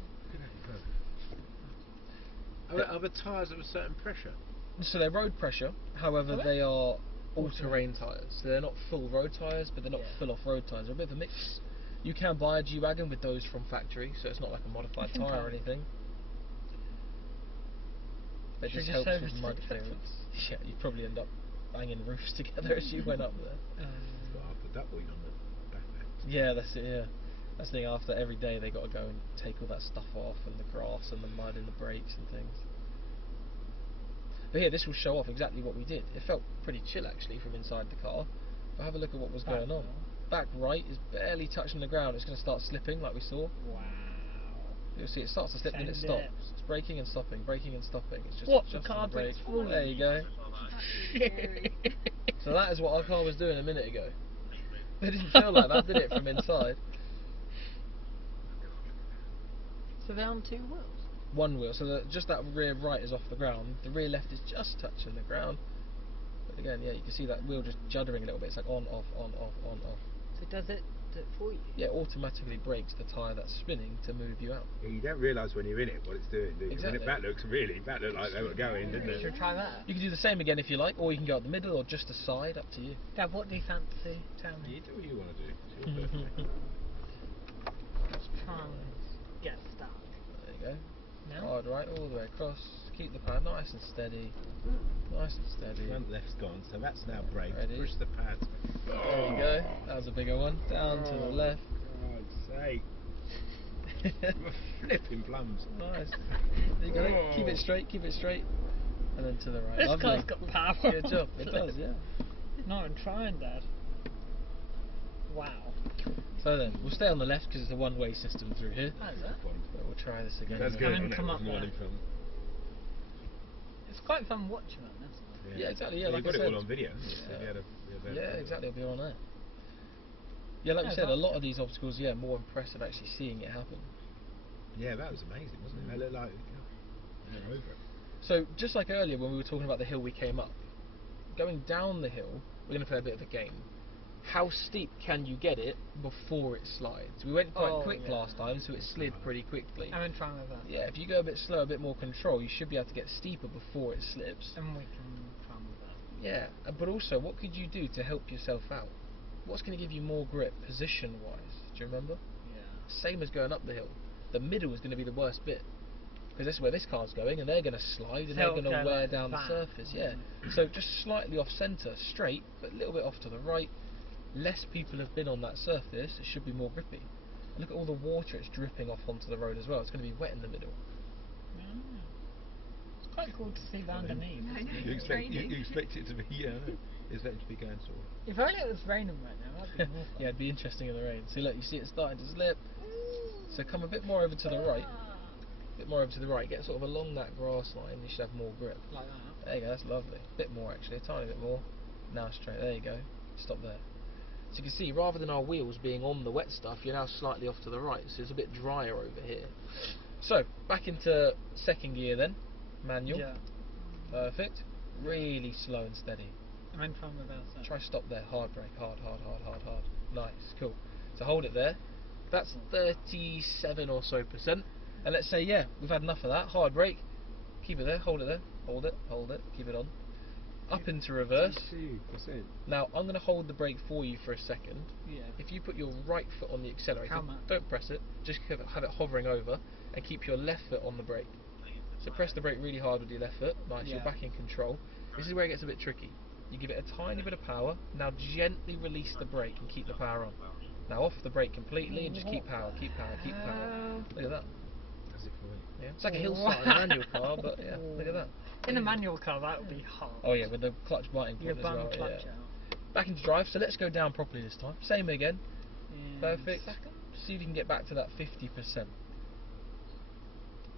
Are the tyres of a certain pressure? So they're road pressure, however Are they? they are all-terrain tyres. So they're not full road tyres, but they're not Yeah. full off-road tyres. They're a bit of a mix. You can buy a G-Wagon with those from factory, so it's not like a modified I think tyre or I- anything. It Should just we helps show with the mud stick clearance. Yeah, you'd probably end up banging roofs together as you went up there. Well, I'll put that wing on the back end. Yeah, that's it, yeah. That's the thing, after every day they got to go and take all that stuff off, and the grass and the mud and the brakes and things. But here, this will show off exactly what we did. It felt pretty chill actually from inside the car. But have a look at what was going on. Back right is barely touching the ground. It's going to start slipping like we saw. Wow. You'll see it starts to slip, then it Send stops. it. It's braking and stopping, braking and stopping. It's just What? The adjusting car brake. brakes falling? There you go. So that is what our car was doing a minute ago. It didn't feel like that, did it, from inside? So they're on 2 wheels? One wheel, so just that rear right is off the ground. The rear left is just touching the ground. But again, yeah, you can see that wheel just juddering a little bit. It's like on, off, on, off, on, off. So does it do it for you? Yeah, it automatically brakes the tyre that's spinning to move you out. Yeah, you don't realise when you're in it what it's doing, do you? Exactly. That looked like they were going, didn't Should we it? try that? You can do the same again if you like, or you can go up the middle or just aside, up to you. Dad, what do you fancy? Tell me. You do what you want to do. It's your birthday. Let's try and get stuck. There you go. No? Hard right all the way across. Keep the pad nice and steady. Nice and steady. Front left's gone, so that's now brake. Ready? Push the pads. There you go. That was a bigger one. Down to the left. God's sake. Flipping plums. Nice. There you go. Keep it straight, keep it straight. And then to the right. This Lovely. car's got power. Good job. It does, yeah. Not even trying, Dad. Wow. So then, we'll stay on the left because it's a one-way system through here. How is that? But we'll try this again. That's Come good. and Wasn't it? come It up was more there. than film. It's quite fun watching on this. Yeah, exactly, yeah, Well, like you've I got it said. all on video. Yeah, exactly. It'll be on there. Yeah, like Yeah, you said, a that's lot good. of these obstacles, yeah, more impressive actually seeing it happen. Yeah, that was amazing, wasn't it? They looked like they're over it. So, just like earlier when we were talking about the hill we came up, going down the hill, we're going to play a bit of a game. How steep can you get it before it slides? We went quite quick yeah. last time, so it slid pretty quickly. I'm trying with that. Yeah, if you go a bit slow, a bit more control, you should be able to get steeper before it slips. And we can try with that. Yeah, but also, what could you do to help yourself out? What's going to give you more grip, position-wise? Do you remember? Yeah. Same as going up the hill. The middle is going to be the worst bit. Because this is where this car's going, and they're going to slide, and So they're it'll going to go wear like down that. the surface. Yeah. So just slightly off centre, straight, but a little bit off to the right. Less people have been on that surface, it should be more grippy. And look at all the water it's dripping off onto the road as well. It's going to be wet in the middle. It's quite cool to see that underneath. I isn't know. it? You expect Training. it to be, it's meant to be going sort of. If only it was raining right now, that'd be more fun. Yeah, it'd be interesting in the rain. See, look, you see it starting to slip. So come a bit more over to the right. A bit more over to the right. Get sort of along that grass line. You should have more grip. Like that. There you go. That's lovely. A bit more actually. A tiny bit more. Now straight. There you go. Stop there. So you can see, rather than our wheels being on the wet stuff, you're now slightly off to the right. So it's a bit drier over here. So back into second gear then. Manual. Yeah. Perfect. Really slow and steady. I'm in fun with that. Try stop there. Hard brake. Hard, hard, hard, hard, hard. Nice. Cool. So hold it there. That's 37 or so %. And let's say, yeah, we've had enough of that. Hard brake. Keep it there. Hold it there. Hold it. Hold it. Keep it on. Up into reverse. 2%. Now I'm going to hold the brake for you for a second. Yeah. If you put your right foot on the accelerator, How much? don't press it. Just have it hovering over, and keep your left foot on the brake. So press the brake really hard with your left foot. Nice. You're Yeah. back in control. This is where it gets a bit tricky. You give it a tiny bit of power. Now gently release the brake and keep the power on. Now off the brake completely and just keep power, keep power, keep power. Look at that. That's it for me. Yeah. It's like a hill start in a manual car, but yeah, look at that. In a manual car, that would be hard. Oh yeah, with the clutch biting Your point as bum well. clutch Yeah. out. Back into drive, so let's go down properly this time. Same again. Yeah. Perfect. Second? See if you can get back to that 50%.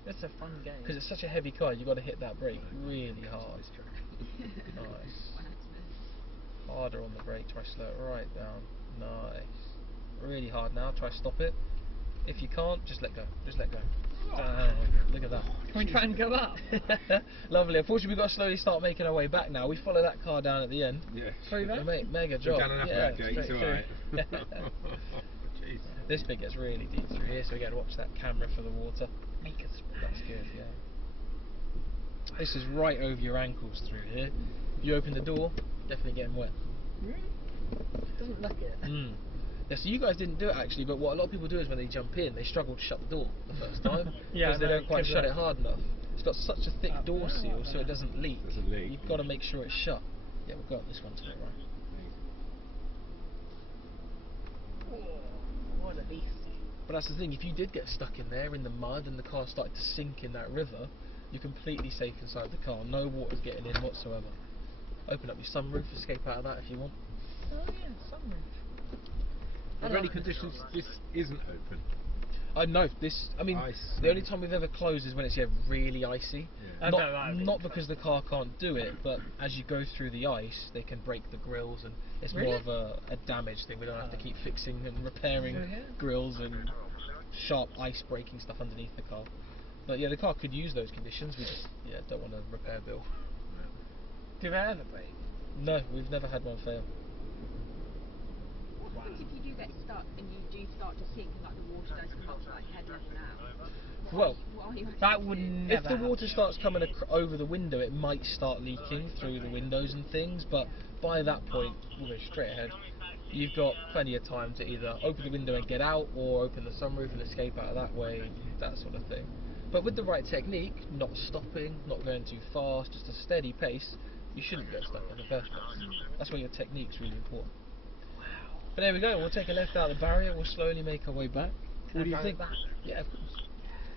It's a fun game. Because it's such a heavy car, you've got to hit that brake really hard. Nice. Harder on the brake, try slow it right down. Nice. Really hard now, try stop it. If you can't, just let go. Just let go. Look at that. Can we try and go up? Lovely. Unfortunately, we've got to slowly start making our way back now. We follow that car down at the end. Yeah. Through there? Mega We've job. done enough Yeah, of that, Jake. It's straight alright. through. Jeez. This bit gets really deep through here, so again, watch that camera for the water. Make us That's good, yeah. This is right over your ankles through here. If you open the door, definitely getting wet. Doesn't look it. Yeah, so you guys didn't do it actually, but what a lot of people do is when they jump in, they struggle to shut the door the first time Yeah, because they I know, don't quite 'cause, shut it hard enough. It's got such a thick door seal, so it doesn't leak. Doesn't leak. You've got to make sure it's shut. Yeah, we'll go up this one to it, right? What a beast. But that's the thing, if you did get stuck in there in the mud and the car started to sink in that river, you're completely safe inside the car. No water's getting in whatsoever. Open up your sunroof, escape out of that if you want. Oh yeah, sunroof. Are there any conditions this isn't open? I know this. I mean, Ice. the only time we've ever closed is when it's really icy. Yeah. Not because the car can't do it, but as you go through the ice, they can break the grills, and it's more of a damage thing. We don't have to keep fixing and repairing grills and sharp ice breaking stuff underneath the car. But yeah, the car could use those conditions. We just don't want a repair bill. Do they ever break? No, we've never had one fail. What happens if you do get stuck and you do start to sink and like the water does come up to like head level now? Well, What are you That would never if the water happen. starts coming over the window, it might start leaking through the windows and things, but by that point, we'll go straight ahead. You've got plenty of time to either open the window and get out, or open the sunroof and escape out of that way, that sort of thing. But with the right technique, not stopping, not going too fast, just a steady pace, you shouldn't get stuck in the first place. That's where your technique's really important. But there we go, we'll take a left out of the barrier, we'll slowly make our way back. What do you think? Yeah, of course.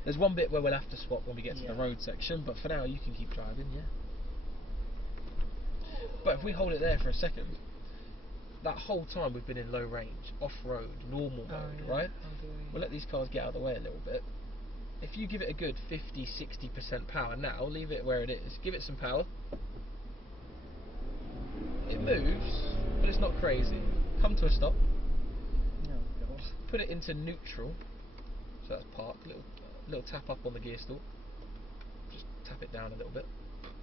There's one bit where we'll have to swap when we get to the road section, but for now you can keep driving, yeah. But if we hold it there for a second, that whole time we've been in low range, off-road, normal mode, right? We'll let these cars get out of the way a little bit. If you give it a good 50-60% power now, leave it where it is, give it some power. It moves, but it's not crazy. Come to a stop. Oh god. Put it into neutral. So that's park. Little tap up on the gear stalk. Just tap it down a little bit.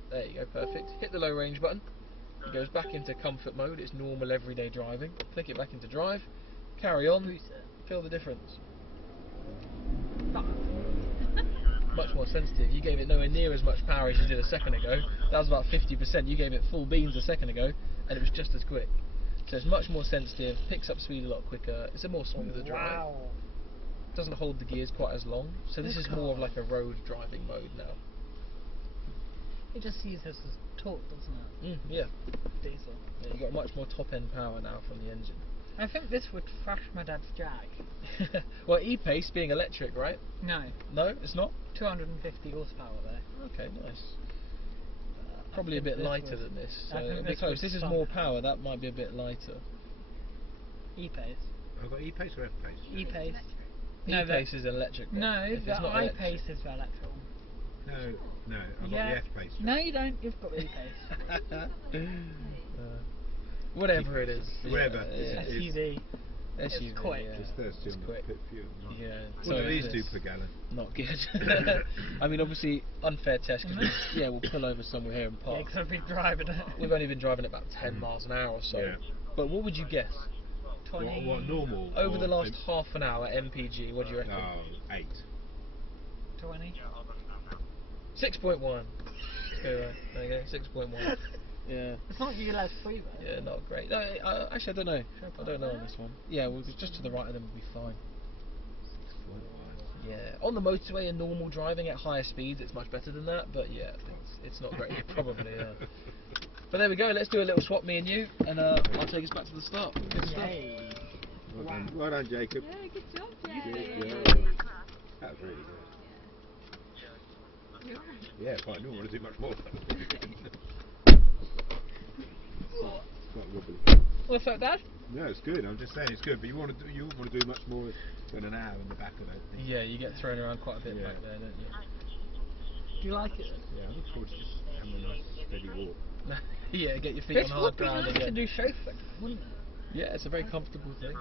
There you go, perfect. Hit the low range button. It goes back into comfort mode. It's normal everyday driving. Click it back into drive. Carry on. Boost it. Feel the difference. Fuck. Much more sensitive. You gave it nowhere near as much power as you did a second ago. That was about 50%. You gave it full beans a second ago, and it was just as quick. So it's much more sensitive, picks up speed a lot quicker. It's a more smoother drive. Wow. Doesn't hold the gears quite as long. So this is more of like a road driving mode now. It just uses as torque, doesn't it? Yeah. Diesel. Yeah, you got much more top end power now from the engine. I think this would thrash my dad's Jag. Well, E-Pace being electric, right? No. No, it's not? 250 horsepower there. Okay, nice. Probably a bit lighter than this. So I think it'll be this close. was This is fun. more power, that might be a bit lighter. E-Pace. I've got E-Pace or F-Pace? E-Pace. E-Pace is an electric one. No, If the it's not I-Pace is the electrical. No, I've got the F-Pace. No, you don't. You've got the E-Pace. Whatever it is. Whatever. Yeah, SUV. SUV, It's quick. yeah. Just thirsty It's on the quick. pit fuel. Yeah. What so do these it do is. per gallon? Not good. I mean, obviously, unfair test. Cause we'll pull over somewhere here and Yeah, park. because I've been driving it. We've only been driving about 10 miles an hour or so. Yeah. But what would you guess? 20. What normal? Over or the last half an hour, MPG, what do you reckon? 8. 20. 6.1. Okay, right. There you go, 6.1. Yeah. It's not you less free though. Yeah, not great. No, actually, I don't know. I don't know on this one. Yeah, well, just to the right of them would be fine. Yeah. On the motorway and normal driving at higher speeds, it's much better than that. But yeah, it's not great. Probably. Yeah. But there we go. Let's do a little swap, me and you, and I'll take us back to the start. Good stuff. Yay. Well done, Jacob. Yeah, good job, Good, Jay. yeah. That was really good. You're right. Yeah, quite normal. I do much more. Quite wobbly. What's that, Dad? No, it's good. I'm just saying it's good, but you want to do much more than an hour in the back of it. Yeah, you get thrown around quite a bit back there, don't you? Do you like it? Yeah, I look forward to just having a nice steady walk. Yeah, get your feet This on hard would be ground nice to again. do chauffeuring, wouldn't it? Yeah, it's a very comfortable thing.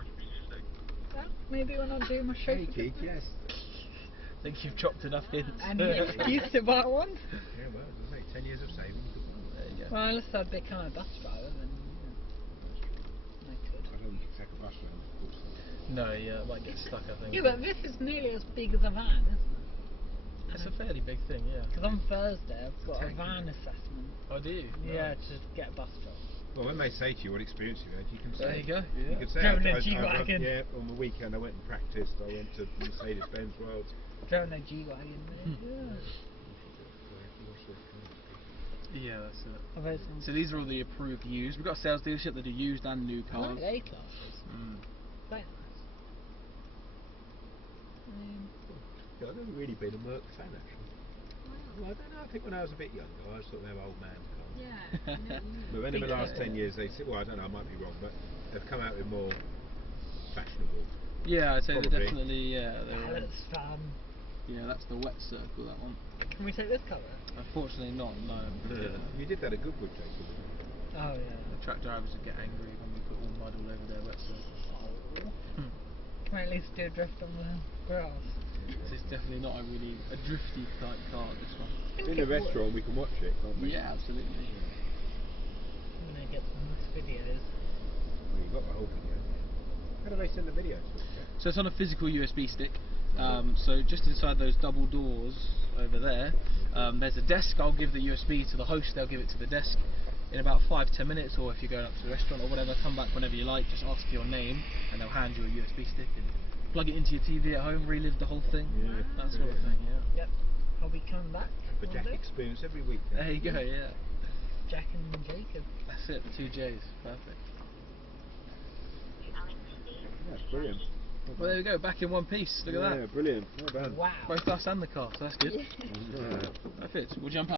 Well, maybe when I do my Hey, chauffeur. Keith, yes. I think you've chopped enough hints. And an excuse to buy one. Yeah, well, as I say, 10 years of saving. There you go. Well, unless I'd become a bus driver, then I could. I don't take a bus round, of course. No, yeah, it might get stuck, I think. Yeah, but this is nearly as big as a van, isn't it? It's a fairly big thing, yeah. Because on Thursday I've got a Thank van assessment. Oh, do you? Yeah, Nice. to get a bus job. Well, when they say to you what experience you've had, you can say. There you go. You can say, Driven a I- G-Wagon. yeah, on the weekend I went and practiced. I went to Mercados Benz World. Driving a G-Wagon. Hmm. Yeah. Yeah, that's it. Are those ones? So these are all the approved used. We've got a sales dealership that do used and new I like cars. the A classes. Mm. Very nice. Yeah, I've never really been a Merc fan actually. Well, I don't know. I think when I was a bit younger, I just thought they were old man's cars. Yeah. I know what you mean. But then in the Big last cars. 10 years, they said, well, I don't know, I might be wrong, but they've come out with more fashionable. Yeah, I'd say they're Probably. definitely, yeah. Yeah, that's fun. Yeah, that's the wet circle, that one. Can we take this colour? Unfortunately not, no. You did that at Goodwood, Jacob. Oh yeah. The truck drivers would get angry when we put all mud all over their wet circle. Oh. Can we at least do a drift on the grass? This is definitely not a drifty type car, this one. In the restaurant, we can watch it, can't we? Yeah, absolutely. I'm gonna get some nice videos. Well, you got the whole video. How do they send the videos to us? So it's on a physical USB stick. So just inside those double doors over there, there's a desk. I'll give the USB to the host, they'll give it to the desk in about 5-10 minutes, or if you're going up to the restaurant or whatever, come back whenever you like, just ask for your name and they'll hand you a USB stick and plug it into your TV at home, relive the whole thing, Yeah. that sort of thing, yeah. Yep. I'll be coming back. The one Jack day. experience every week. There you go, yeah. Jack and Jacob. That's it, the 2 J's, perfect. That's brilliant. Well, there we go, back in one piece, look at Yeah, that. brilliant. Well done. Wow. Both us and the car, so that's good. Yeah. Perfect, we'll jump out.